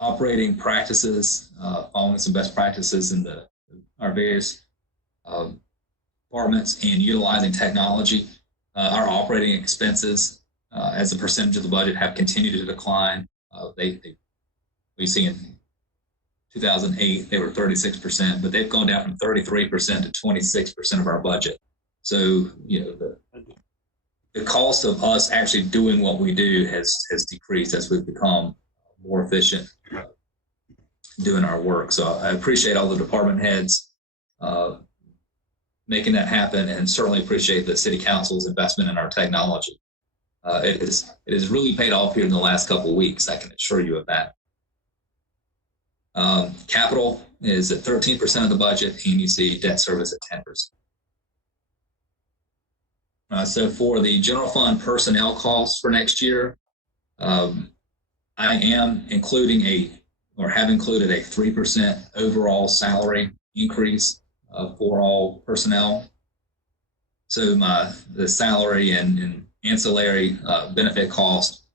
operating practices, following some best practices in our various departments and utilizing technology, our operating expenses as a percentage of the budget have continued to decline. We see in 2008 they were 36%, but they've gone down from 33% to 26% of our budget. So, the cost of us actually doing what we do has decreased as we've become more efficient doing our work. So I appreciate all the department heads making that happen, and certainly appreciate the city council's investment in our technology. It has really paid off here in the last couple of weeks. I can assure you of that. Capital is at 13% of the budget, and you see debt service at 10%. So for the general fund personnel costs for next year, I am have included a 3% overall salary increase for all personnel. So the salary and ancillary benefit cost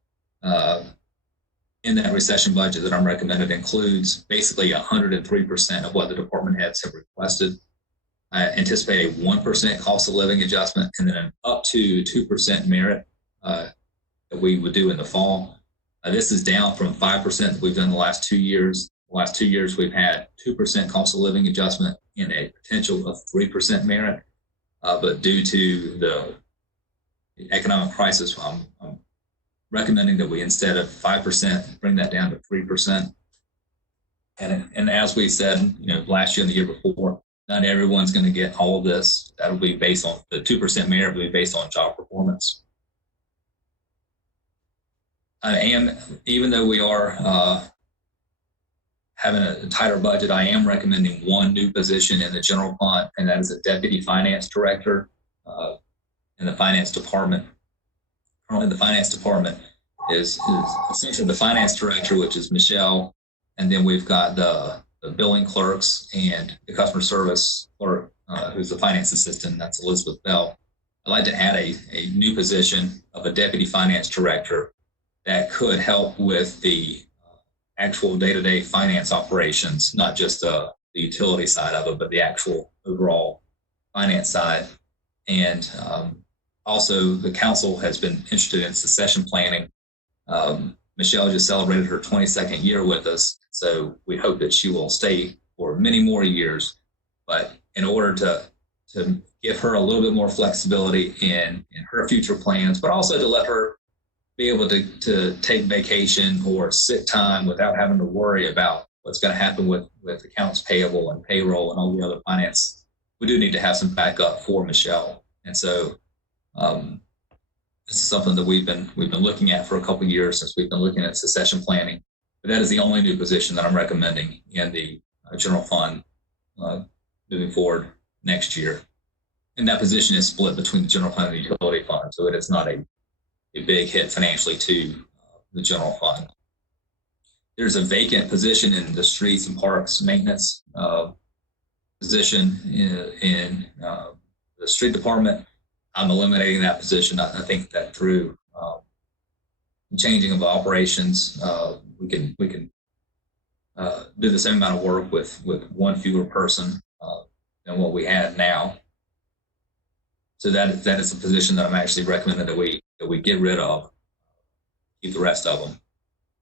in that recession budget that I'm recommended includes basically 103% of what the department heads have requested. I anticipate a 1% cost of living adjustment and then an up to 2% merit that we would do in the fall. This is down from 5% that we've done the last 2 years. The last 2 years, we've had 2% cost of living adjustment and a potential of 3% merit. But due to the economic crisis, I'm recommending that we, instead of 5%, bring that down to 3%. And as we said, last year and the year before, not everyone's going to get all of this. That'll be based on the 2% merit, will be based on job performance. Even though we are having a tighter budget, I am recommending one new position in the general fund, and that is a deputy finance director in the finance department. Currently, the finance department is essentially the finance director, which is Michelle, and then we've got the billing clerks and the customer service clerk, who's the finance assistant. That's Elizabeth Bell. I'd like to add a new position of a deputy finance director that could help with the actual day-to-day finance operations, not just the utility side of it, but the actual overall finance side. And also, the council has been interested in succession planning. Michelle just celebrated her 22nd year with us, so we hope that she will stay for many more years. But in order to give her a little bit more flexibility in her future plans, but also to let her be able to take vacation or sick time without having to worry about what's going to happen with accounts payable and payroll and all the other finance. We do need to have some backup for Michelle. And so this is something that we've been looking at for a couple of years since we've been looking at succession planning. But that is the only new position that I'm recommending in the general fund moving forward next year. And that position is split between the general fund and the utility fund, so it is not a big hit financially to the general fund. There's a vacant position in the streets and parks maintenance position in the street department. I'm eliminating that position. I think that through changing of operations, we can do the same amount of work with one fewer person than what we had now. So that is a position that I'm actually recommending that we get rid of, keep the rest of them.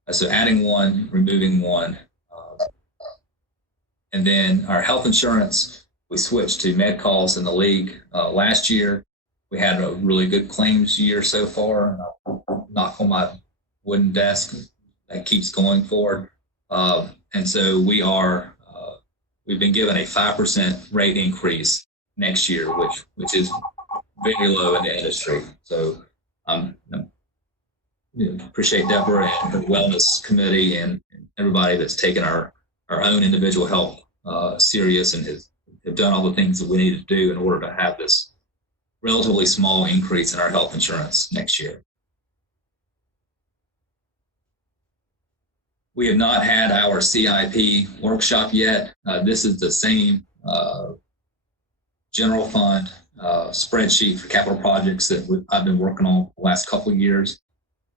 So adding one, removing one, and then our health insurance, we switched to med calls in the league last year. We had a really good claims year so far. Knock on my wooden desk, that keeps going forward. And so we've been given a 5% rate increase next year, which is very low in the industry. So appreciate Deborah and her wellness committee and everybody that's taken our own individual health serious and have done all the things that we need to do in order to have this relatively small increase in our health insurance next year. We have not had our CIP workshop yet. This is the same general fund spreadsheet for capital projects that I've been working on the last couple of years.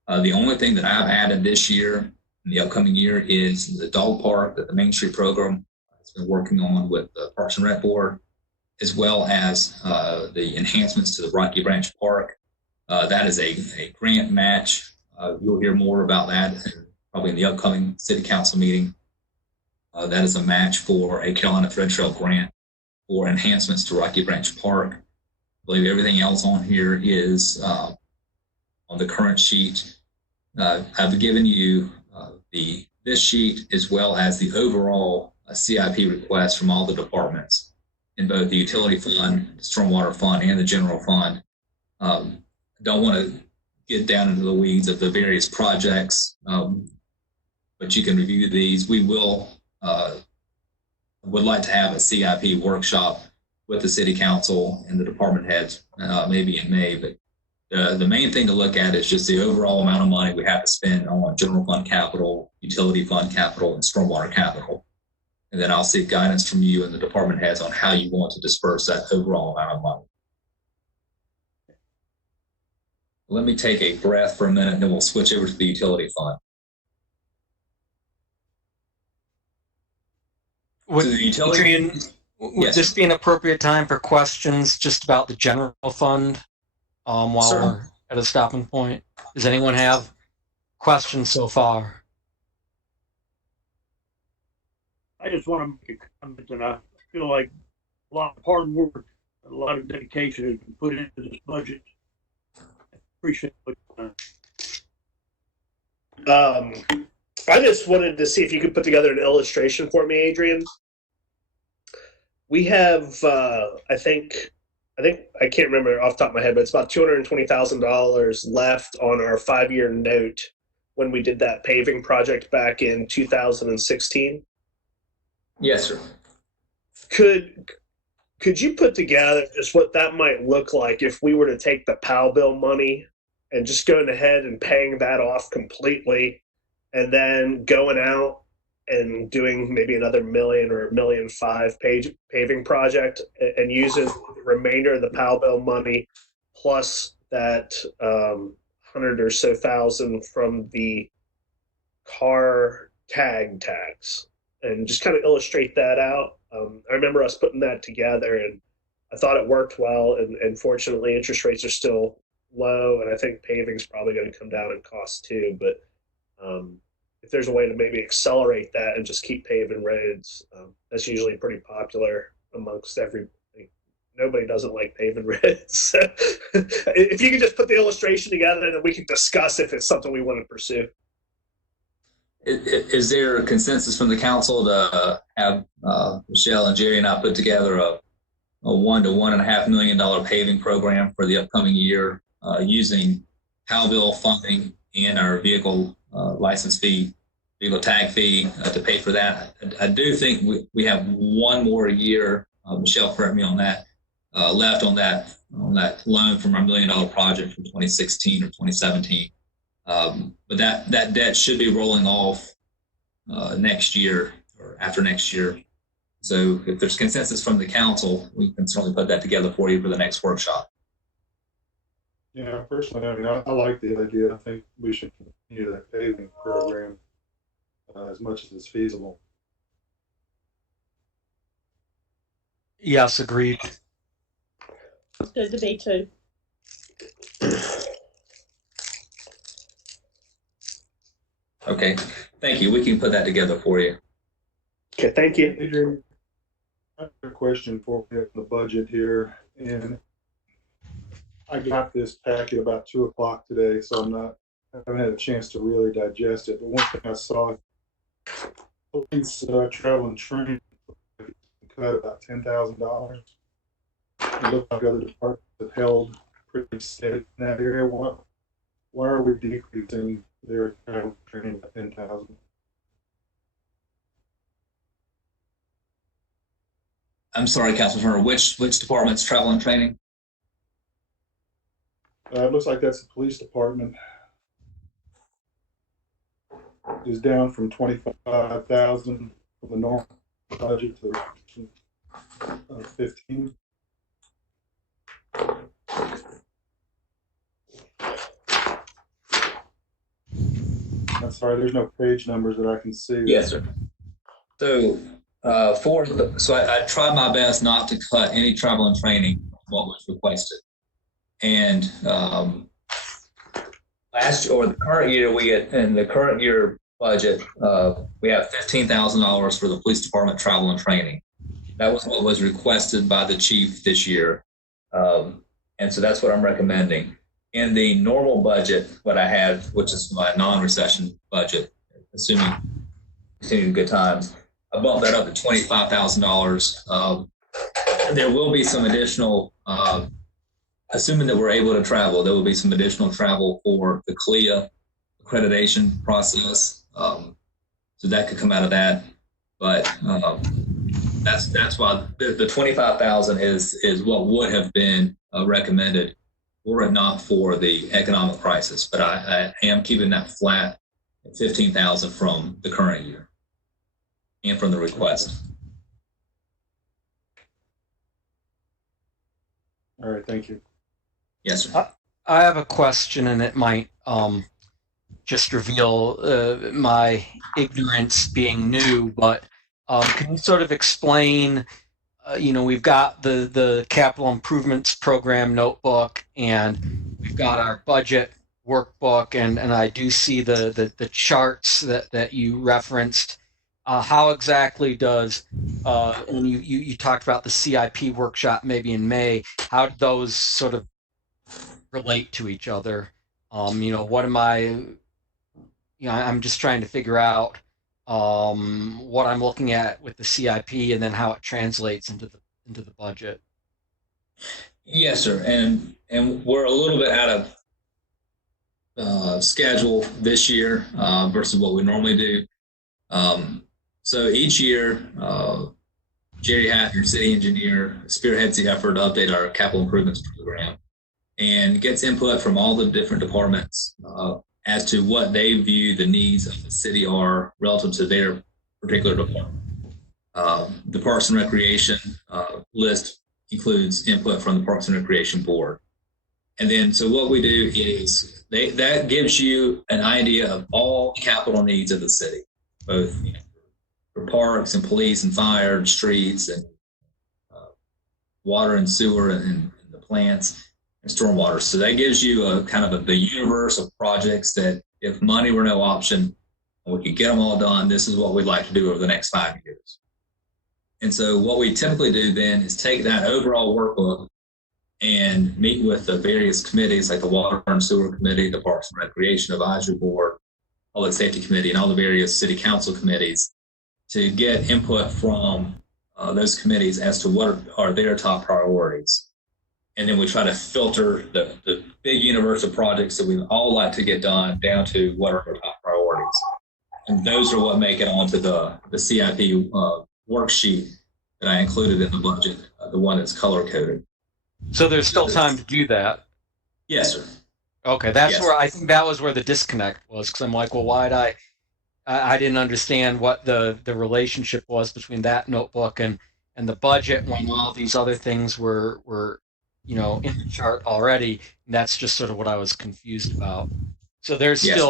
The only thing that I've added this year, in the upcoming year, is the dog park that the Main Street program has been working on with the Parks and Rec Board, as well as the enhancements to the Rocky Branch Park. That is a grant match. You'll hear more about that probably in the upcoming City Council meeting. That is a match for a Carolina Thread Trail grant for enhancements to Rocky Branch Park. I believe everything else on here is on the current sheet. I've given you this sheet as well as the overall CIP request from all the departments in both the utility fund, the stormwater fund, and the general fund. Don't want to get down into the weeds of the various projects, but you can review these. We would like to have a CIP workshop with the city council and the department heads, maybe in May, but the main thing to look at is just the overall amount of money we have to spend on general fund capital, utility fund capital, and stormwater capital. And then I'll seek guidance from you and the department heads on how you want to disperse that overall amount of money. Let me take a breath for a minute, and then we'll switch over to the utility fund. Would, So the utility, Adrian, would this be an appropriate time for questions just about the general fund while Sure. we're at a stopping point? Does anyone have questions so far? I just want to make a comment, and I feel like a lot of hard work, a lot of dedication has been put into this budget. I appreciate what you've done. I just wanted to see if you could put together an illustration for me, Adrian. We have, I think I can't remember off the top of my head, but it's about $220,000 left on our 5-year note when we did that paving project back in 2016. yes, sir. Could you put together just what that might look like if we were to take the POW bill money and just going ahead and paying that off completely, and then going out and doing maybe another $1 million or $1.5 million paving project, and using the remainder of the POW bill money plus that 100 or so thousand from the car tax, and just kind of illustrate that out. I remember us putting that together, and I thought it worked well. And fortunately, interest rates are still low, and I think paving's probably going to come down in cost too. But if there's a way to maybe accelerate that and just keep paving roads, that's usually pretty popular amongst nobody doesn't like paving roads. If you could just put the illustration together, then we can discuss if it's something we want to pursue. Is there a consensus from the council to have Michelle and Jerry and I put together a $1 to $1.5 million paving program for the upcoming year using Howe bill funding and our vehicle license fee, vehicle tag fee to pay for that? I do think we have one more year, Michelle, correct me on that, left on that loan from our $1 million project from 2016 or 2017. But that debt should be rolling off next year or after next year. So if there's consensus from the council, we can certainly put that together for you for the next workshop. Yeah, personally, I mean, I like the idea. I think we should continue that paving program as much as it's feasible. Yes, agreed. It's good to be too. Okay, thank you. We can put that together for you. Okay, thank you. Adrian, I have a question for you on the budget here, and I got this packet about 2 o'clock today, so I haven't had a chance to really digest it. But one thing I saw, police travel and training cut about $10,000. It looked like other departments have held pretty steady in that area. Why are we decreasing their travel and training by $10,000? I'm sorry, Councilman Turner, which department's travel and training? It looks like that's the police department. Is down from 25,000 from the normal budget to 15. I'm sorry, there's no page numbers that I can see. Yes, sir. So I tried my best not to cut any travel and training what was requested. And last year or the current year, in the current year budget, we have $15,000 for the police department travel and training. That was what was requested by the chief this year. And so that's what I'm recommending. In the normal budget, what I had, which is my non-recession budget, assuming continuing good times, I bumped that up to $25,000. There will be some additional, assuming that we're able to travel, there will be some additional travel for the CLIA accreditation process. So that could come out of that. But that's why the $25,000 is what would have been recommended were it not for the economic crisis. But I am keeping that flat at $15,000 from the current year and from the request. All right, thank you. Yes, sir. I have a question, and it might just reveal my ignorance being new, but can you sort of explain, we've got the capital improvements program notebook, and we've got our budget workbook, and I do see the charts that you referenced. How exactly does, and you talked about the CIP workshop maybe in May, how do those sort of relate to each other? What am I'm just trying to figure out what I'm looking at with the CIP and then how it translates into the budget. Yes, sir. And we're a little bit out of schedule this year versus what we normally do. So each year, Jerry Haff, your city engineer, spearheads the effort to update our capital improvements program and gets input from all the different departments as to what they view the needs of the city are relative to their particular department. The Parks and Recreation list includes input from the Parks and Recreation Board. And then, so what we do is that gives you an idea of all capital needs of the city, both for parks and police and fire and streets and water and sewer and the plants and stormwater. So that gives you a kind of the universe of projects that if money were no option and we could get them all done, this is what we'd like to do over the next 5 years. And so what we typically do then is take that overall workbook and meet with the various committees like the Water and Sewer Committee, the Parks and Recreation Advisory Board, Public Safety Committee, and all the various city council committees to get input from those committees as to what are their top priorities. And then we try to filter the big universe of projects that we all like to get done down to what are our top priorities. And those are what make it onto the CIP worksheet that I included in the budget, the one that's color coded. So there's still time to do that. Yes, sir. Okay, that's Yes. where I think that was where the disconnect was, because I'm like, well, why'd I didn't understand what the relationship was between that notebook and the budget when all these other things were in the chart already. And that's just sort of what I was confused about. So there's Yes.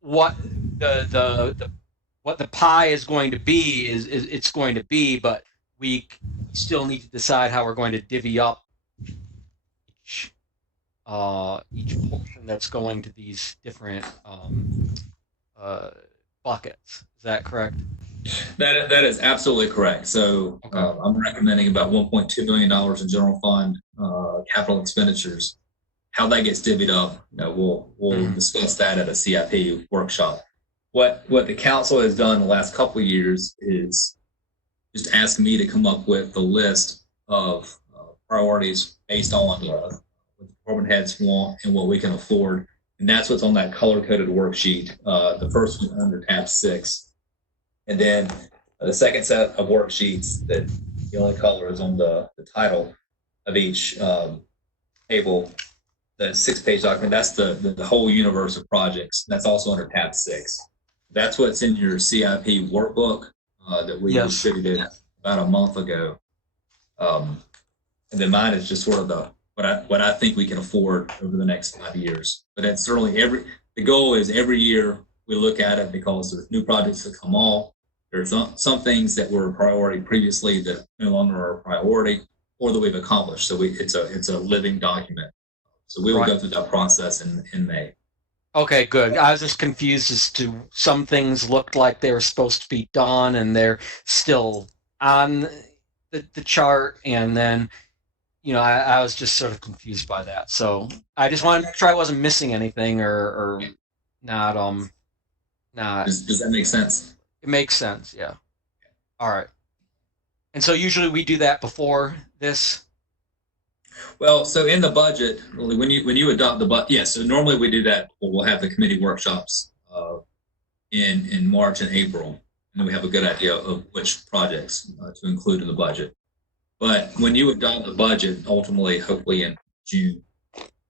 what what the pie is going to be is it's going to be, but we still need to decide how we're going to divvy up each portion that's going to these different buckets. Is that correct? That is absolutely correct. So Okay. I'm recommending about $1.2 million in general fund capital expenditures. How that gets divvied up, we'll discuss that at a CIP workshop. What the council has done the last couple of years is just ask me to come up with the list of priorities based on what the department heads want and what we can afford. And that's what's on that color-coded worksheet, the first one under tab 6. And then the second set of worksheets that the only color is on the title of each table, the 6-page document, that's the whole universe of projects. That's also under tab 6. That's what's in your CIP workbook that we distributed about a month ago. And then mine is just sort of what I think we can afford over the next 5 years. But it's certainly the goal is every year we look at it because there's new projects that come on. There's some things that were a priority previously that no longer are a priority or that we've accomplished. So it's a living document. So we will go through that process in May. Okay, good. I was just confused as to some things looked like they were supposed to be done and they're still on the chart, and then I was just sort of confused by that. So I just wanted to make sure I wasn't missing anything or not. Does that make sense? It makes sense, yeah. All right. And so usually we do that before this. Well, so in the budget, really, when you adopt the budget, yes. So normally we do that. We'll have the committee workshops in March and April, and then we have a good idea of which projects to include in the budget. But when you adopt the budget, ultimately, hopefully in June,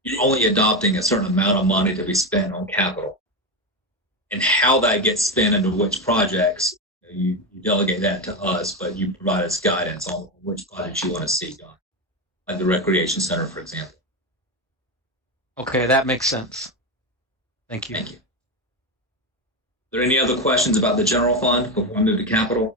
you're only adopting a certain amount of money to be spent on capital, and how that gets spent into which projects, you delegate that to us, but you provide us guidance on which projects you want to see done. Like the recreation center, for example. Okay, that makes sense. Thank you. Thank you. Are there any other questions about the general fund before I move to capital?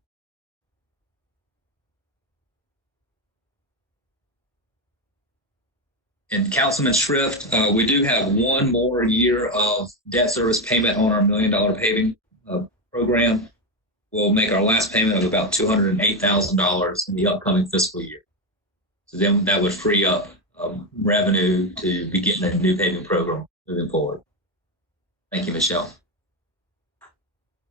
And Councilman Schrift, we do have one more year of debt service payment on our $1 million paving program. We'll make our last payment of about $208,000 in the upcoming fiscal year. So then that would free up revenue to begin a new paving program moving forward. Thank you, Michelle.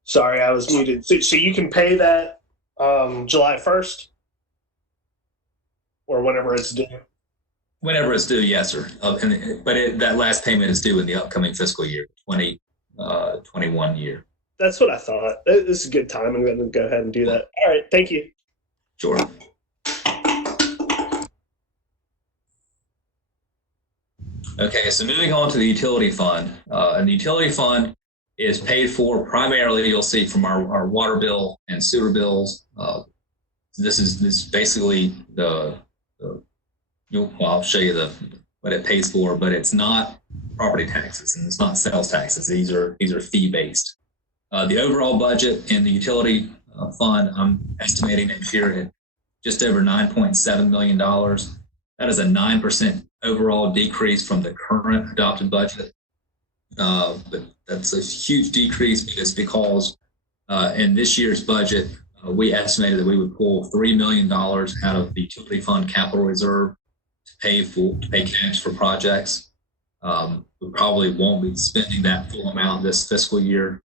Sorry, I was muted. So you can pay that July 1st or whenever it's due? Whenever it's due, yes, sir. That last payment is due in the upcoming fiscal year, 2021 year. That's what I thought. This is a good time. I'm going to go ahead and do that. All right. Thank you. Sure. Okay, so moving on to the utility fund. And the utility fund is paid for primarily, you'll see, from our water bill and sewer bills. This is basically I'll show you what it pays for, but it's not property taxes and it's not sales taxes. These are fee based. The overall budget in the utility fund, I'm estimating next year at just over $9.7 million. That is a 9% overall decrease from the current adopted budget. But that's a huge decrease because in this year's budget, we estimated that we would pull $3 million out of the utility fund capital reserve to pay cash for projects. We probably won't be spending that full amount this fiscal year.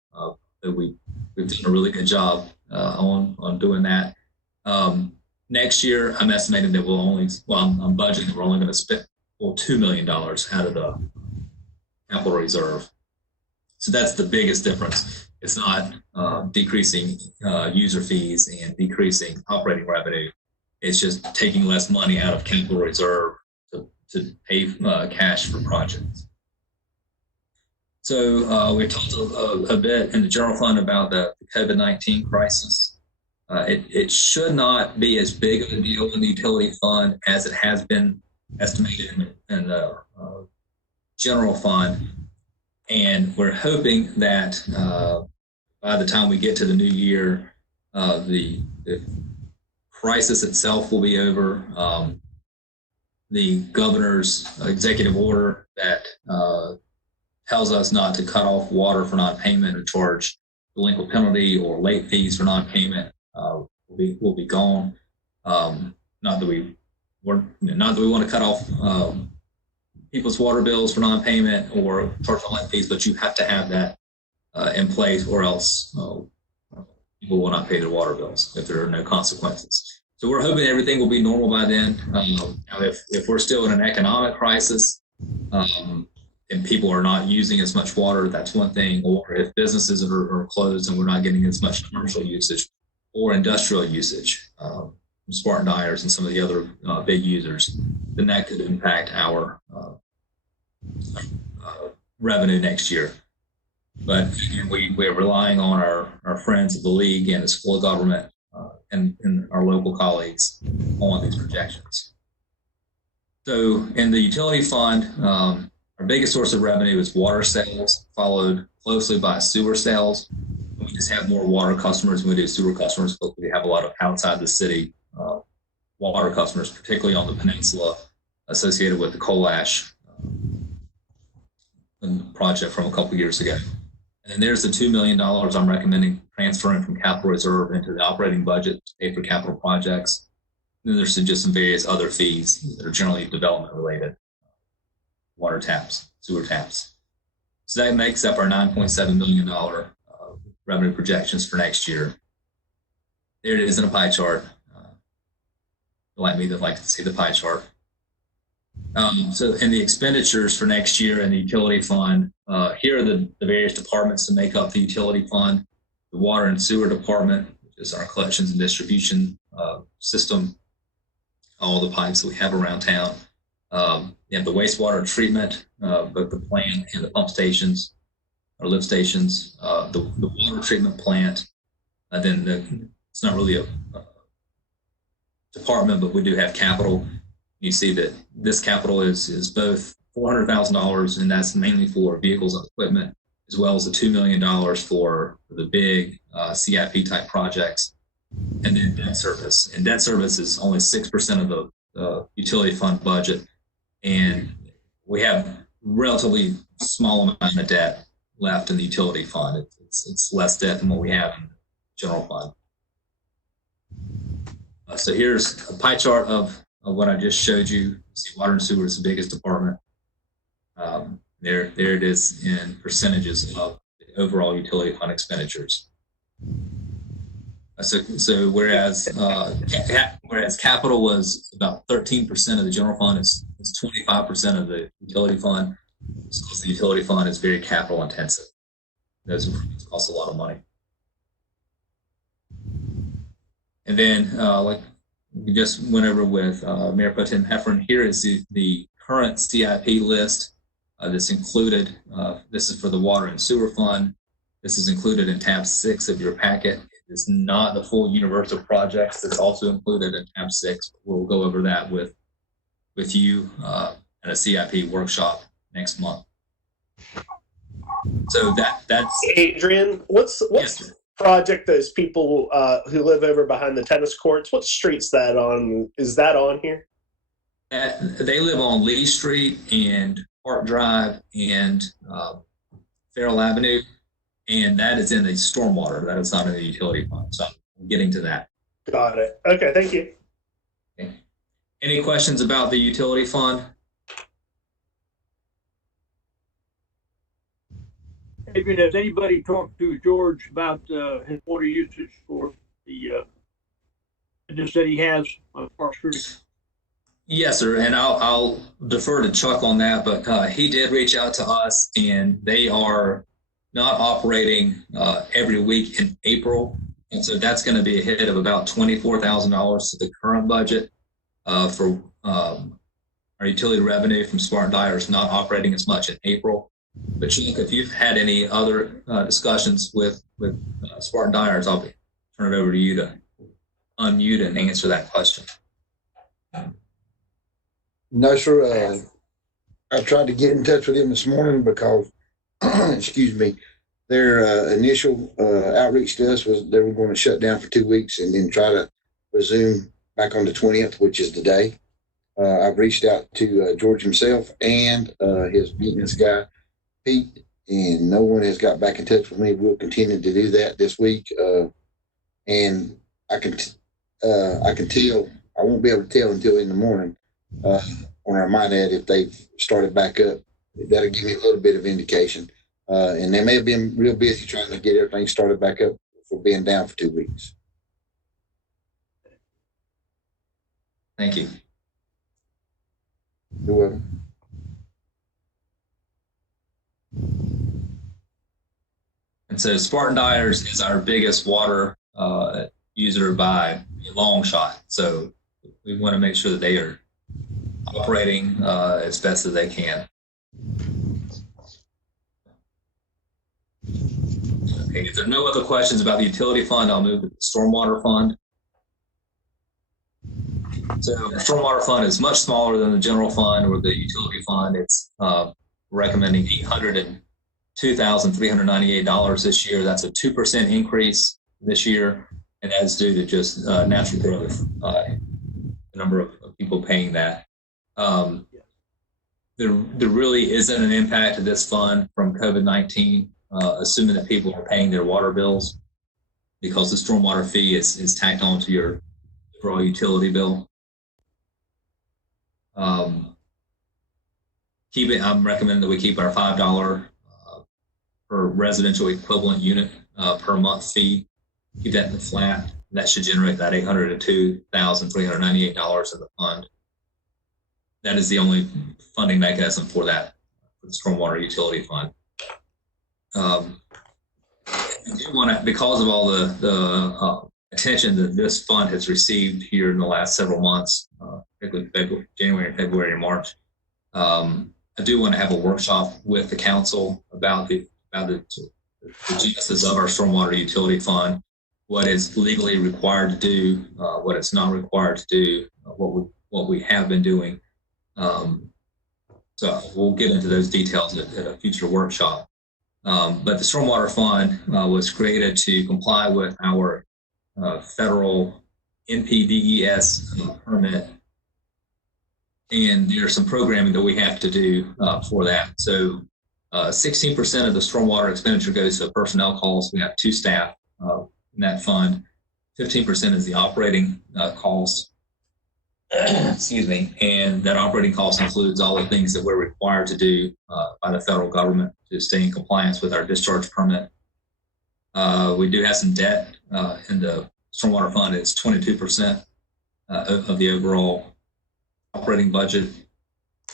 We've done a really good job on doing that. Next year, I'm estimating that I'm budgeting that we're only going to pull $2 million out of the capital reserve. So that's the biggest difference. It's not decreasing user fees and decreasing operating revenue. It's just taking less money out of capital reserve to pay cash for projects. So we talked a bit in the general fund about the COVID-19 crisis. It should not be as big of a deal in the utility fund as it has been estimated in the general fund. And we're hoping that by the time we get to the new year, the crisis itself will be over. The governor's executive order that tells us not to cut off water for non-payment or charge delinquent penalty or late fees for non-payment will be gone. Not that we want to cut off people's water bills for non-payment or charge them late fees, but you have to have that in place, or else people will not pay their water bills if there are no consequences. So we're hoping everything will be normal by then. Now, if we're still in an economic crisis and people are not using as much water, that's one thing. Or if businesses are closed and we're not getting as much commercial usage or industrial usage from Spartan Dyers and some of the other big users, then that could impact our revenue next year. But again, we're relying on our friends of the league and the school of government and our local colleagues on these projections. So in the utility fund, our biggest source of revenue is water sales, followed closely by sewer sales. We just have more water customers than we do sewer customers, but we have a lot of outside the city water customers, particularly on the peninsula, associated with the coal ash project from a couple years ago. And then there's the $2 million I'm recommending transferring from capital reserve into the operating budget to pay for capital projects. And then there's just some various other fees that are generally development related, water taps, sewer taps. So that makes up our $9.7 million revenue projections for next year. There it is in a pie chart. Like me that like to see the pie chart. So in the expenditures for next year in the utility fund, here are the various departments to make up the utility fund. The water and sewer department, which is our collections and distribution system, all the pipes that we have around town. You have the wastewater treatment, both the plant and the pump stations or lift stations, the water treatment plant, and then it's not really a department, but we do have capital. You see that this capital is both $400,000, and that's mainly for vehicles and equipment, as well as the $2 million for the big CIP type projects, and then debt service. And debt service is only 6% of the utility fund budget, and we have relatively small amount of debt left in the utility fund. It's less debt than what we have in the general fund. So here's a pie chart of what I just showed you. See, water and sewer is the biggest department. There it is in percentages of the overall utility fund expenditures. So whereas capital was about 13% of the general fund, it's 25% of the utility fund. Because the utility fund is very capital intensive. Those improvements cost a lot of money. And then, like we just went over with Mayor Pro Tem Heffron, here is the current CIP list that's included. This is for the water and sewer fund. This is included in tab 6 of your packet. It's not the full universe of projects that's also included in tab 6. We'll go over that with you at a CIP workshop next month. So that's Adrian, what's yes, project those people who live over behind the tennis courts, what street's that on? Is that on here? They live on Lee Street and Park Drive and Farrell Avenue, and that is in the stormwater. That is not in the utility fund. So getting to that. Got it. Okay, thank you. Okay. Any questions about the utility fund? Adrian, has anybody talked to George about his water usage for the just that he has on Park Street? Yes, sir, and I'll defer to Chuck on that, but he did reach out to us, and they are not operating every week in April, and so that's going to be a hit of about $24,000 to the current budget for our utility revenue from Spartan Dyers not operating as much in April. But Chuck, if you've had any other discussions with Spartan Dyers, I'll turn it over to you to unmute and answer that question. No, sir. I tried to get in touch with him this morning because, excuse me, their initial outreach to us was they were going to shut down for 2 weeks and then try to resume back on the 20th, which is today. I've reached out to George himself and his maintenance guy, Pete, and no one has got back in touch with me. We'll continue to do that this week. And I can tell, I won't be able to tell until in the morning on our MyNet if they've started back up. That'll give me a little bit of indication. And they may have been real busy trying to get everything started back up for being down for 2 weeks. Thank you. You're welcome. And so Spartan Dyers is our biggest water user by a long shot. So we want to make sure that they are operating as best as they can. Okay, if there are no other questions about the utility fund, I'll move to the stormwater fund. So the stormwater fund is much smaller than the general fund or the utility fund. It's recommending $802,398 this year. That's a 2% increase this year, and that's due to just natural growth, the number of people paying that. There really isn't an impact to this fund from COVID-19, assuming that people are paying their water bills, because the stormwater fee is tacked on to your overall utility bill. I'm recommending that we keep our $5 per residential equivalent unit per month fee. Keep that in the flat. That should generate that $802,398 in the fund. That is the only funding mechanism for that, for the stormwater utility fund. Because of all the attention that this fund has received here in the last several months, particularly January, February, and March, I do want to have a workshop with the council about the genesis of our stormwater utility fund, what is legally required to do, what it's not required to do, what we have been doing. So we'll get into those details at a future workshop. But the stormwater fund was created to comply with our federal NPDES permit, and there's some programming that we have to do for that. So 16% of the stormwater expenditure goes to personnel costs. We have 2 staff in that fund. 15% is the operating cost. Excuse me. And that operating cost includes all the things that we're required to do by the federal government to stay in compliance with our discharge permit. We do have some debt in the stormwater fund. It's 22% of the overall operating budget.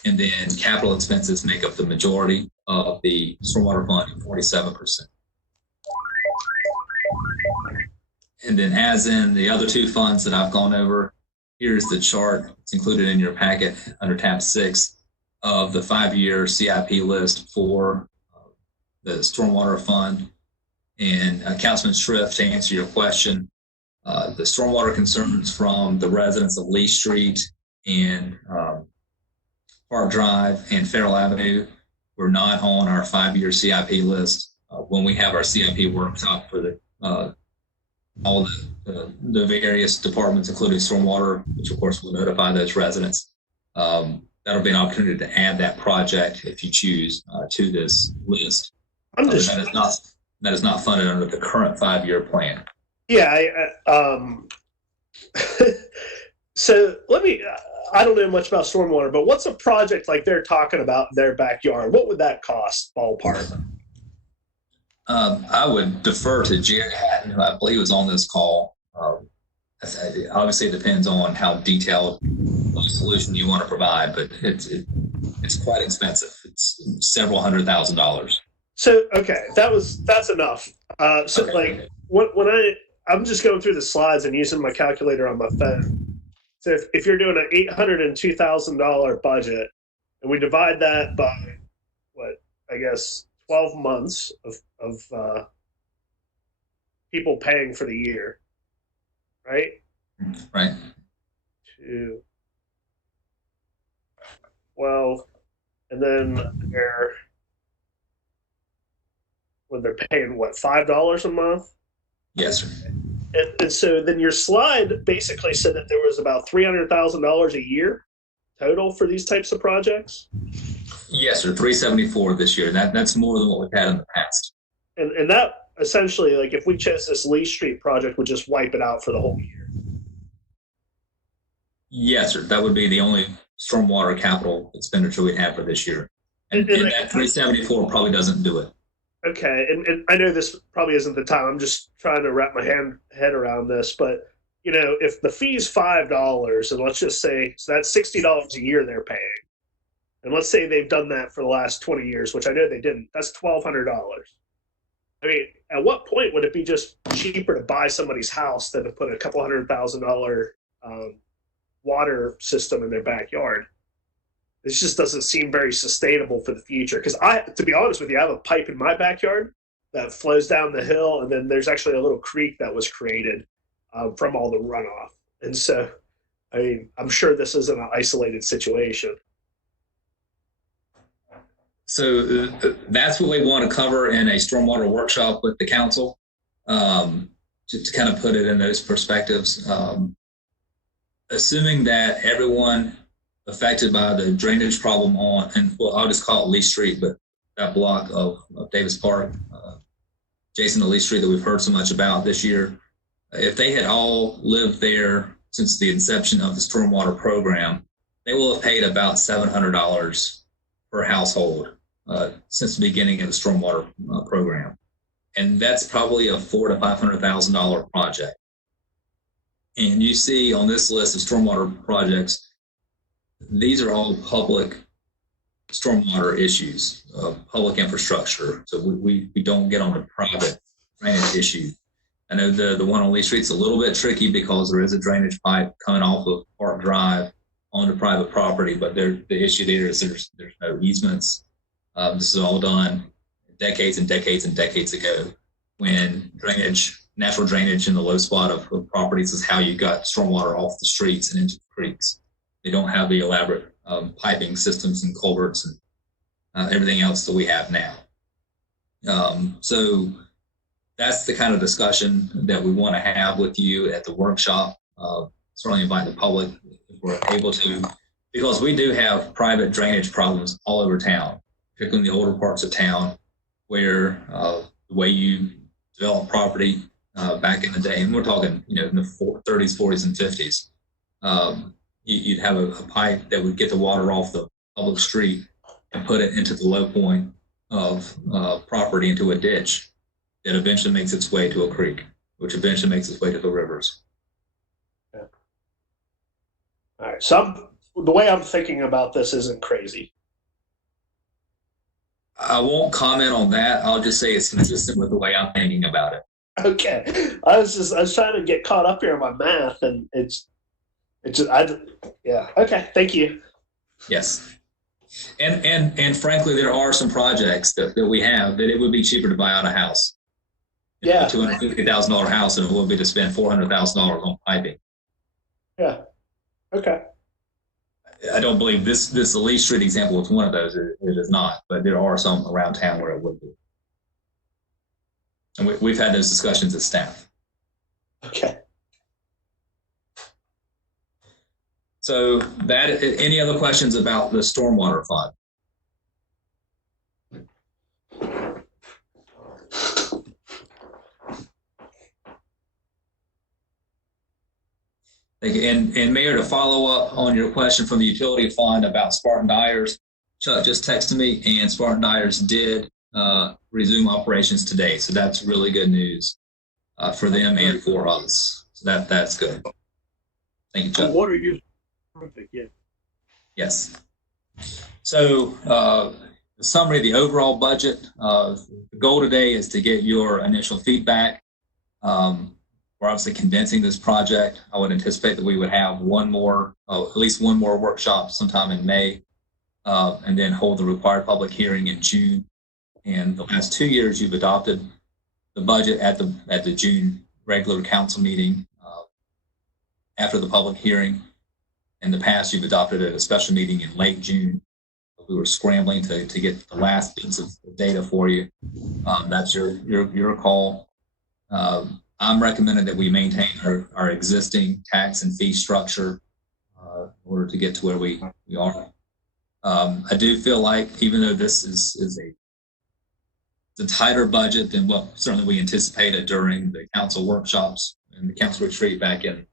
And then capital expenses make up the majority of the stormwater fund, 47%. And then, as in the other 2 funds that I've gone over, here's the chart. It's included in your packet under tab 6 of the 5-year CIP list for the stormwater fund. And Councilman Schrift, to answer your question, the stormwater concerns from the residents of Lee Street and Park Drive and Farrell Avenue were not on our 5-year CIP list. When we have our CIP workshop for the all the various departments, including stormwater, which of course will notify those residents. That'll be an opportunity to add that project, if you choose, to this list. That is not funded under the current 5-year plan. Yeah. So I don't know much about stormwater, but what's a project like they're talking about in their backyard? What would that cost, ballpark? I would defer to Jerry Hatton, who I believe was on this call. Obviously, it depends on how detailed of a solution you want to provide, but it's quite expensive. It's several $100,000. So okay, that's enough. So okay. Like when I'm just going through the slides and using my calculator on my phone. So if you're doing an $802,000 budget, and we divide that by what I guess 12 months of people paying for the year, right? Right. 12, and then they're paying what, $5 a month? Yes, sir. And so then your slide basically said that there was about $300,000 a year total for these types of projects. Yes, sir. 374 this year. That's more than what we've had in the past. And that essentially, like if we chose this Lee Street project, would just wipe it out for the whole year. Yes, sir. That would be the only stormwater capital expenditure we'd have for this year. And that 374 probably doesn't do it. Okay, and I know this probably isn't the time. I'm just trying to wrap my head around this, but you know, if the fee's $5, and let's just say so that's $60 a year they're paying, and let's say they've done that for the last 20 years, which I know they didn't. That's $1,200. I mean, at what point would it be just cheaper to buy somebody's house than to put a couple $100,000 water system in their backyard? This just doesn't seem very sustainable for the future. Because to be honest with you, I have a pipe in my backyard that flows down the hill, and then there's actually a little creek that was created from all the runoff. And so, I mean, I'm sure this isn't an isolated situation. So that's what we want to cover in a stormwater workshop with the council, to kind of put it in those perspectives. Assuming that everyone affected by the drainage problem and well, I'll just call it Lee Street, but that block of Davis Park, adjacent to Lee Street that we've heard so much about this year, if they had all lived there since the inception of the stormwater program, they will have paid about $700 per household since the beginning of the stormwater program. And that's probably a $400,000 to $500,000 project. And you see on this list of stormwater projects, these are all public stormwater issues, public infrastructure. So we don't get on the private drainage issue. I know the one on Lee Street's a little bit tricky because there is a drainage pipe coming off of Park Drive onto private property, but the issue there is there's no easements. This is all done decades and decades and decades ago when natural drainage in the low spot of properties is how you got stormwater off the streets and into the creeks. They don't have the elaborate piping systems and culverts and everything else that we have now. So that's the kind of discussion that we want to have with you at the workshop. Certainly invite the public if we're able to, because we do have private drainage problems all over town, particularly in the older parts of town where the way you develop property back in the day, and we're talking, in the 30s, 40s, and 50s, you'd have a pipe that would get the water off the public street and put it into the low point of property into a ditch that eventually makes its way to a creek, which eventually makes its way to the rivers. Yeah. All right. So the way I'm thinking about this isn't crazy. I won't comment on that. I'll just say it's consistent with the way I'm thinking about it. Okay. I was trying to get caught up here in my math, and yeah. Okay. Thank you. Yes. And frankly, there are some projects that we have that it would be cheaper to buy out a house. Yeah. A $250,000 house, and it would be to spend $400,000 on piping. Yeah. Okay. I don't believe this Lee Street example is one of those. It is not, but there are some around town where it would be. And we've had those discussions as staff. Okay. So any other questions about the stormwater fund? Thank you. And Mayor, to follow up on your question from the utility fund about Spartan Dyers, Chuck just texted me, and Spartan Dyers did resume operations today. So that's really good news for them and for us. So that's good. Thank you, Chuck. What are you? Perfect. Yeah. Yes. So the summary of the overall budget, the goal today is to get your initial feedback. We're obviously condensing this project. I would anticipate that we would have at least one more workshop sometime in May, and then hold the required public hearing in June. And the last 2 years, you've adopted the budget at the June regular council meeting after the public hearing. In the past, you've adopted at a special meeting in late June. We were scrambling to get the last bits of data for you. That's your call. I'm recommending that we maintain our existing tax and fee structure in order to get to where we are. I do feel like, even though this is a tighter budget than what certainly we anticipated during the council workshops and the council retreat back in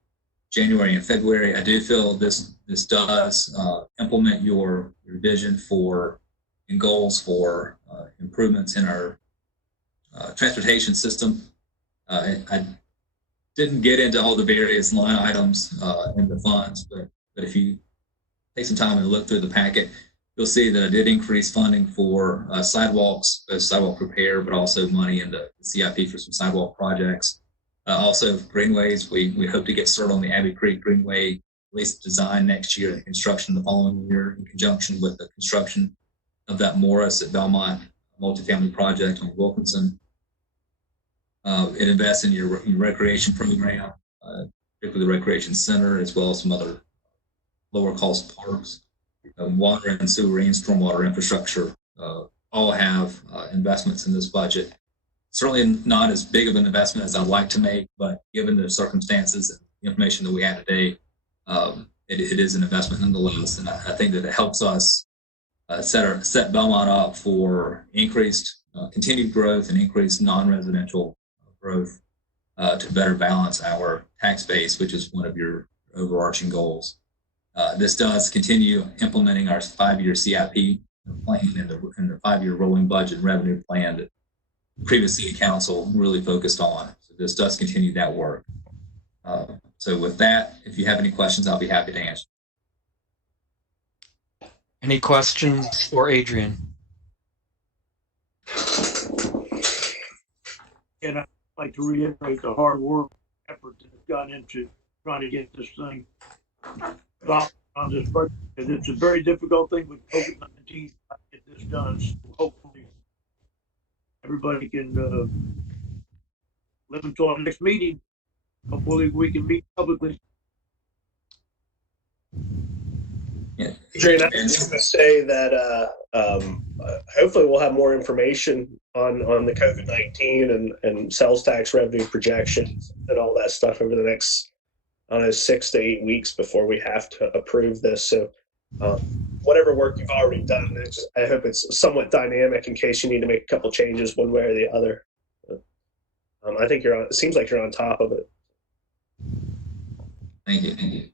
January and February, I do feel this does implement your vision for and goals for improvements in our transportation system. I didn't get into all the various line items in the funds, but if you take some time and look through the packet, you'll see that I did increase funding for sidewalks, both sidewalk repair, but also money in the CIP for some sidewalk projects. Also, greenways, we hope to get started on the Abbey Creek Greenway, at least design next year and construction the following year, in conjunction with the construction of that Morris at Belmont multifamily project on Wilkinson. It invests in your recreation program, particularly the recreation center, as well as some other lower cost parks. Water and sewer and stormwater infrastructure all have investments in this budget. Certainly not as big of an investment as I'd like to make, but given the circumstances and the information that we have today, it is an investment nonetheless. And I think that it helps us set Belmont up for increased continued growth and increased non-residential growth to better balance our tax base, which is one of your overarching goals. This does continue implementing our 5-year CIP plan and the 5-year rolling budget and revenue plan that the previous city council really focused on. So this does continue that work. So with that, if you have any questions, I'll be happy to answer. Any questions for Adrian? And I'd like to reiterate the hard work effort that has gone into trying to get this thing stopped on this project. And it's a very difficult thing with COVID-19 to get this done. So hopefully everybody can live until our next meeting. Hopefully we can meet publicly. Yeah. Adrian, I was going to say that hopefully we'll have more information on the COVID-19 and sales tax revenue projections and all that stuff over the next 6 to 8 weeks before we have to approve this. So whatever work you've already done, I hope it's somewhat dynamic in case you need to make a couple changes one way or the other. I think it seems like you're on top of it. Thank you. Thank you.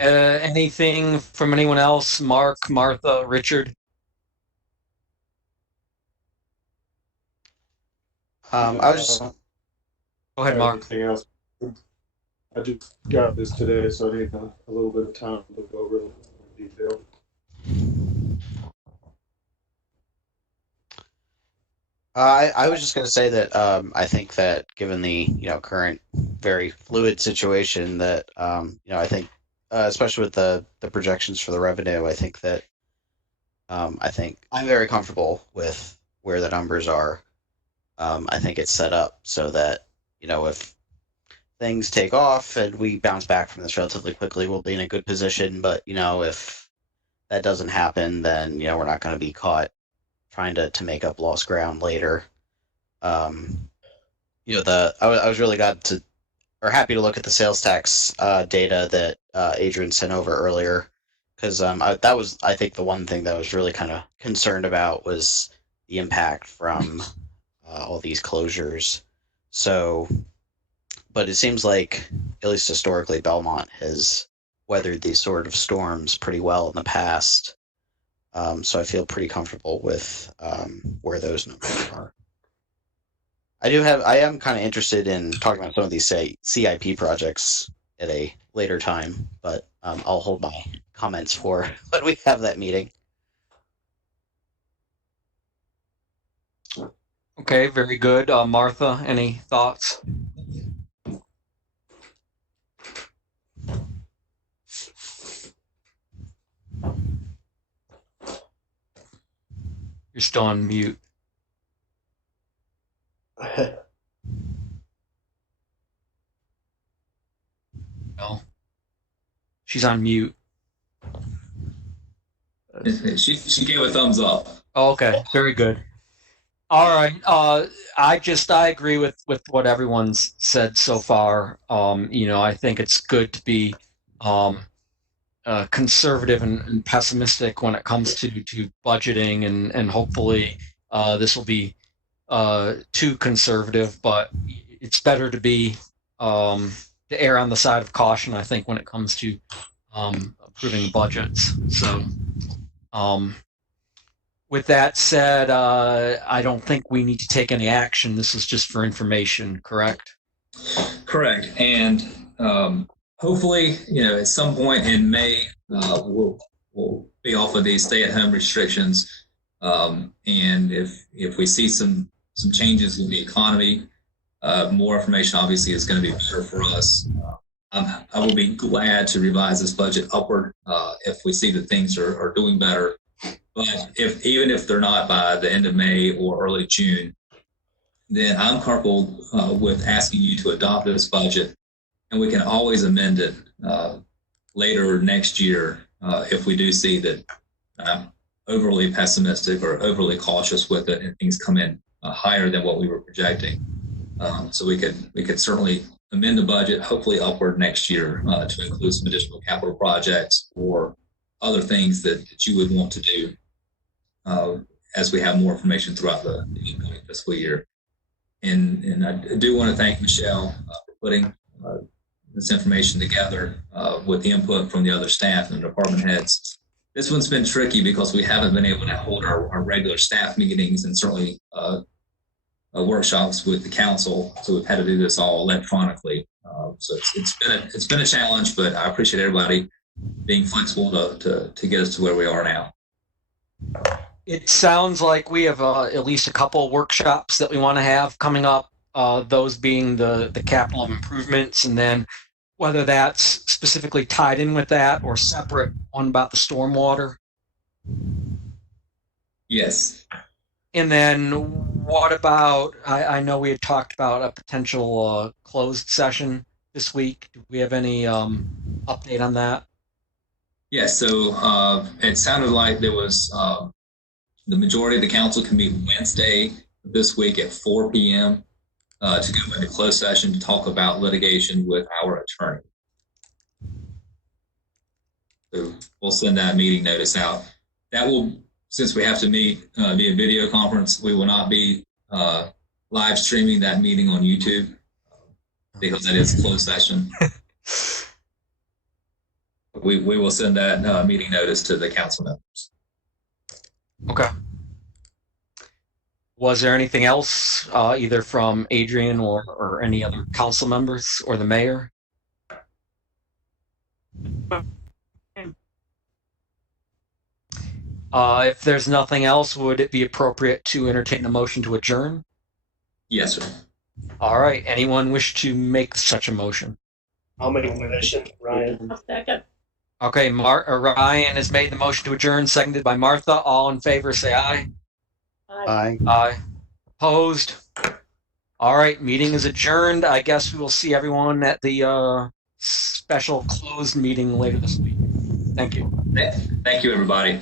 Anything from anyone else? Mark, Martha, Richard? I was just. Go ahead, Mark. Anything else? I just got this today, so I need a little bit of time to go over it in detail. I was just going to say that I think that given the current very fluid situation that I think especially with the projections for the revenue, I think that I think I'm very comfortable with where the numbers are. I think it's set up so that if things take off and we bounce back from this relatively quickly, we'll be in a good position. But if that doesn't happen, then we're not going to be caught trying to make up lost ground later. I was really happy to look at the sales tax data that Adrian sent over earlier, because that was, I think, the one thing that I was really kind of concerned about was the impact from all these closures. So but it seems like, at least historically, Belmont has weathered these sort of storms pretty well in the past. So I feel pretty comfortable with where those numbers are. I am kind of interested in talking about some of these, say, CIP projects at a later time, but I'll hold my comments for when we have that meeting. Okay, very good. Martha, any thoughts? You're still on mute. No. She's on mute. She gave a thumbs up. Oh, okay, very good. All right. I agree with what everyone's said so far. I think it's good to be conservative and pessimistic when it comes to budgeting, and hopefully this will be too conservative. But it's better to be to err on the side of caution, I think, when it comes to approving budgets. So. With that said, I don't think we need to take any action. This is just for information, correct? Correct. And hopefully, at some point in May, we'll be off of these stay-at-home restrictions. And if we see some changes in the economy, more information obviously is going to be better for us. I will be glad to revise this budget upward if we see that things are doing better. But even if they're not by the end of May or early June, then I'm comfortable with asking you to adopt this budget, and we can always amend it later next year if we do see that I'm overly pessimistic or overly cautious with it and things come in higher than what we were projecting. So we could certainly amend the budget, hopefully upward next year to include some additional capital projects or other things that you would want to do as we have more information throughout the incoming fiscal year. And I do want to thank Michelle for putting this information together with the input from the other staff and the department heads. This one's been tricky because we haven't been able to hold our regular staff meetings and certainly workshops with the council, so we've had to do this all electronically. So it's been a challenge, but I appreciate everybody being flexible to get us to where we are now. It sounds like we have at least a couple of workshops that we want to have coming up, those being the capital improvements, and then whether that's specifically tied in with that or separate, one about the stormwater. Yes. And then what about, I know we had talked about a potential closed session this week. Do we have any update on that? Yes, so it sounded like there was the majority of the council can meet Wednesday this week at 4 p.m. To go into closed session to talk about litigation with our attorney. So we'll send that meeting notice out. That will, since we have to meet via video conference, we will not be live streaming that meeting on YouTube because that is a closed session. We will send that meeting notice to the council members. Okay. Was there anything else, either from Adrian or any other council members or the mayor? If there's nothing else, would it be appropriate to entertain a motion to adjourn? Yes, sir. All right. Anyone wish to make such a motion? I'll make a motion, Ryan. A second. Okay, Ryan has made the motion to adjourn, seconded by Martha. All in favor, say aye. Aye. Aye. Opposed? All right, meeting is adjourned. I guess we will see everyone at the special closed meeting later this week. Thank you. Thank you, everybody.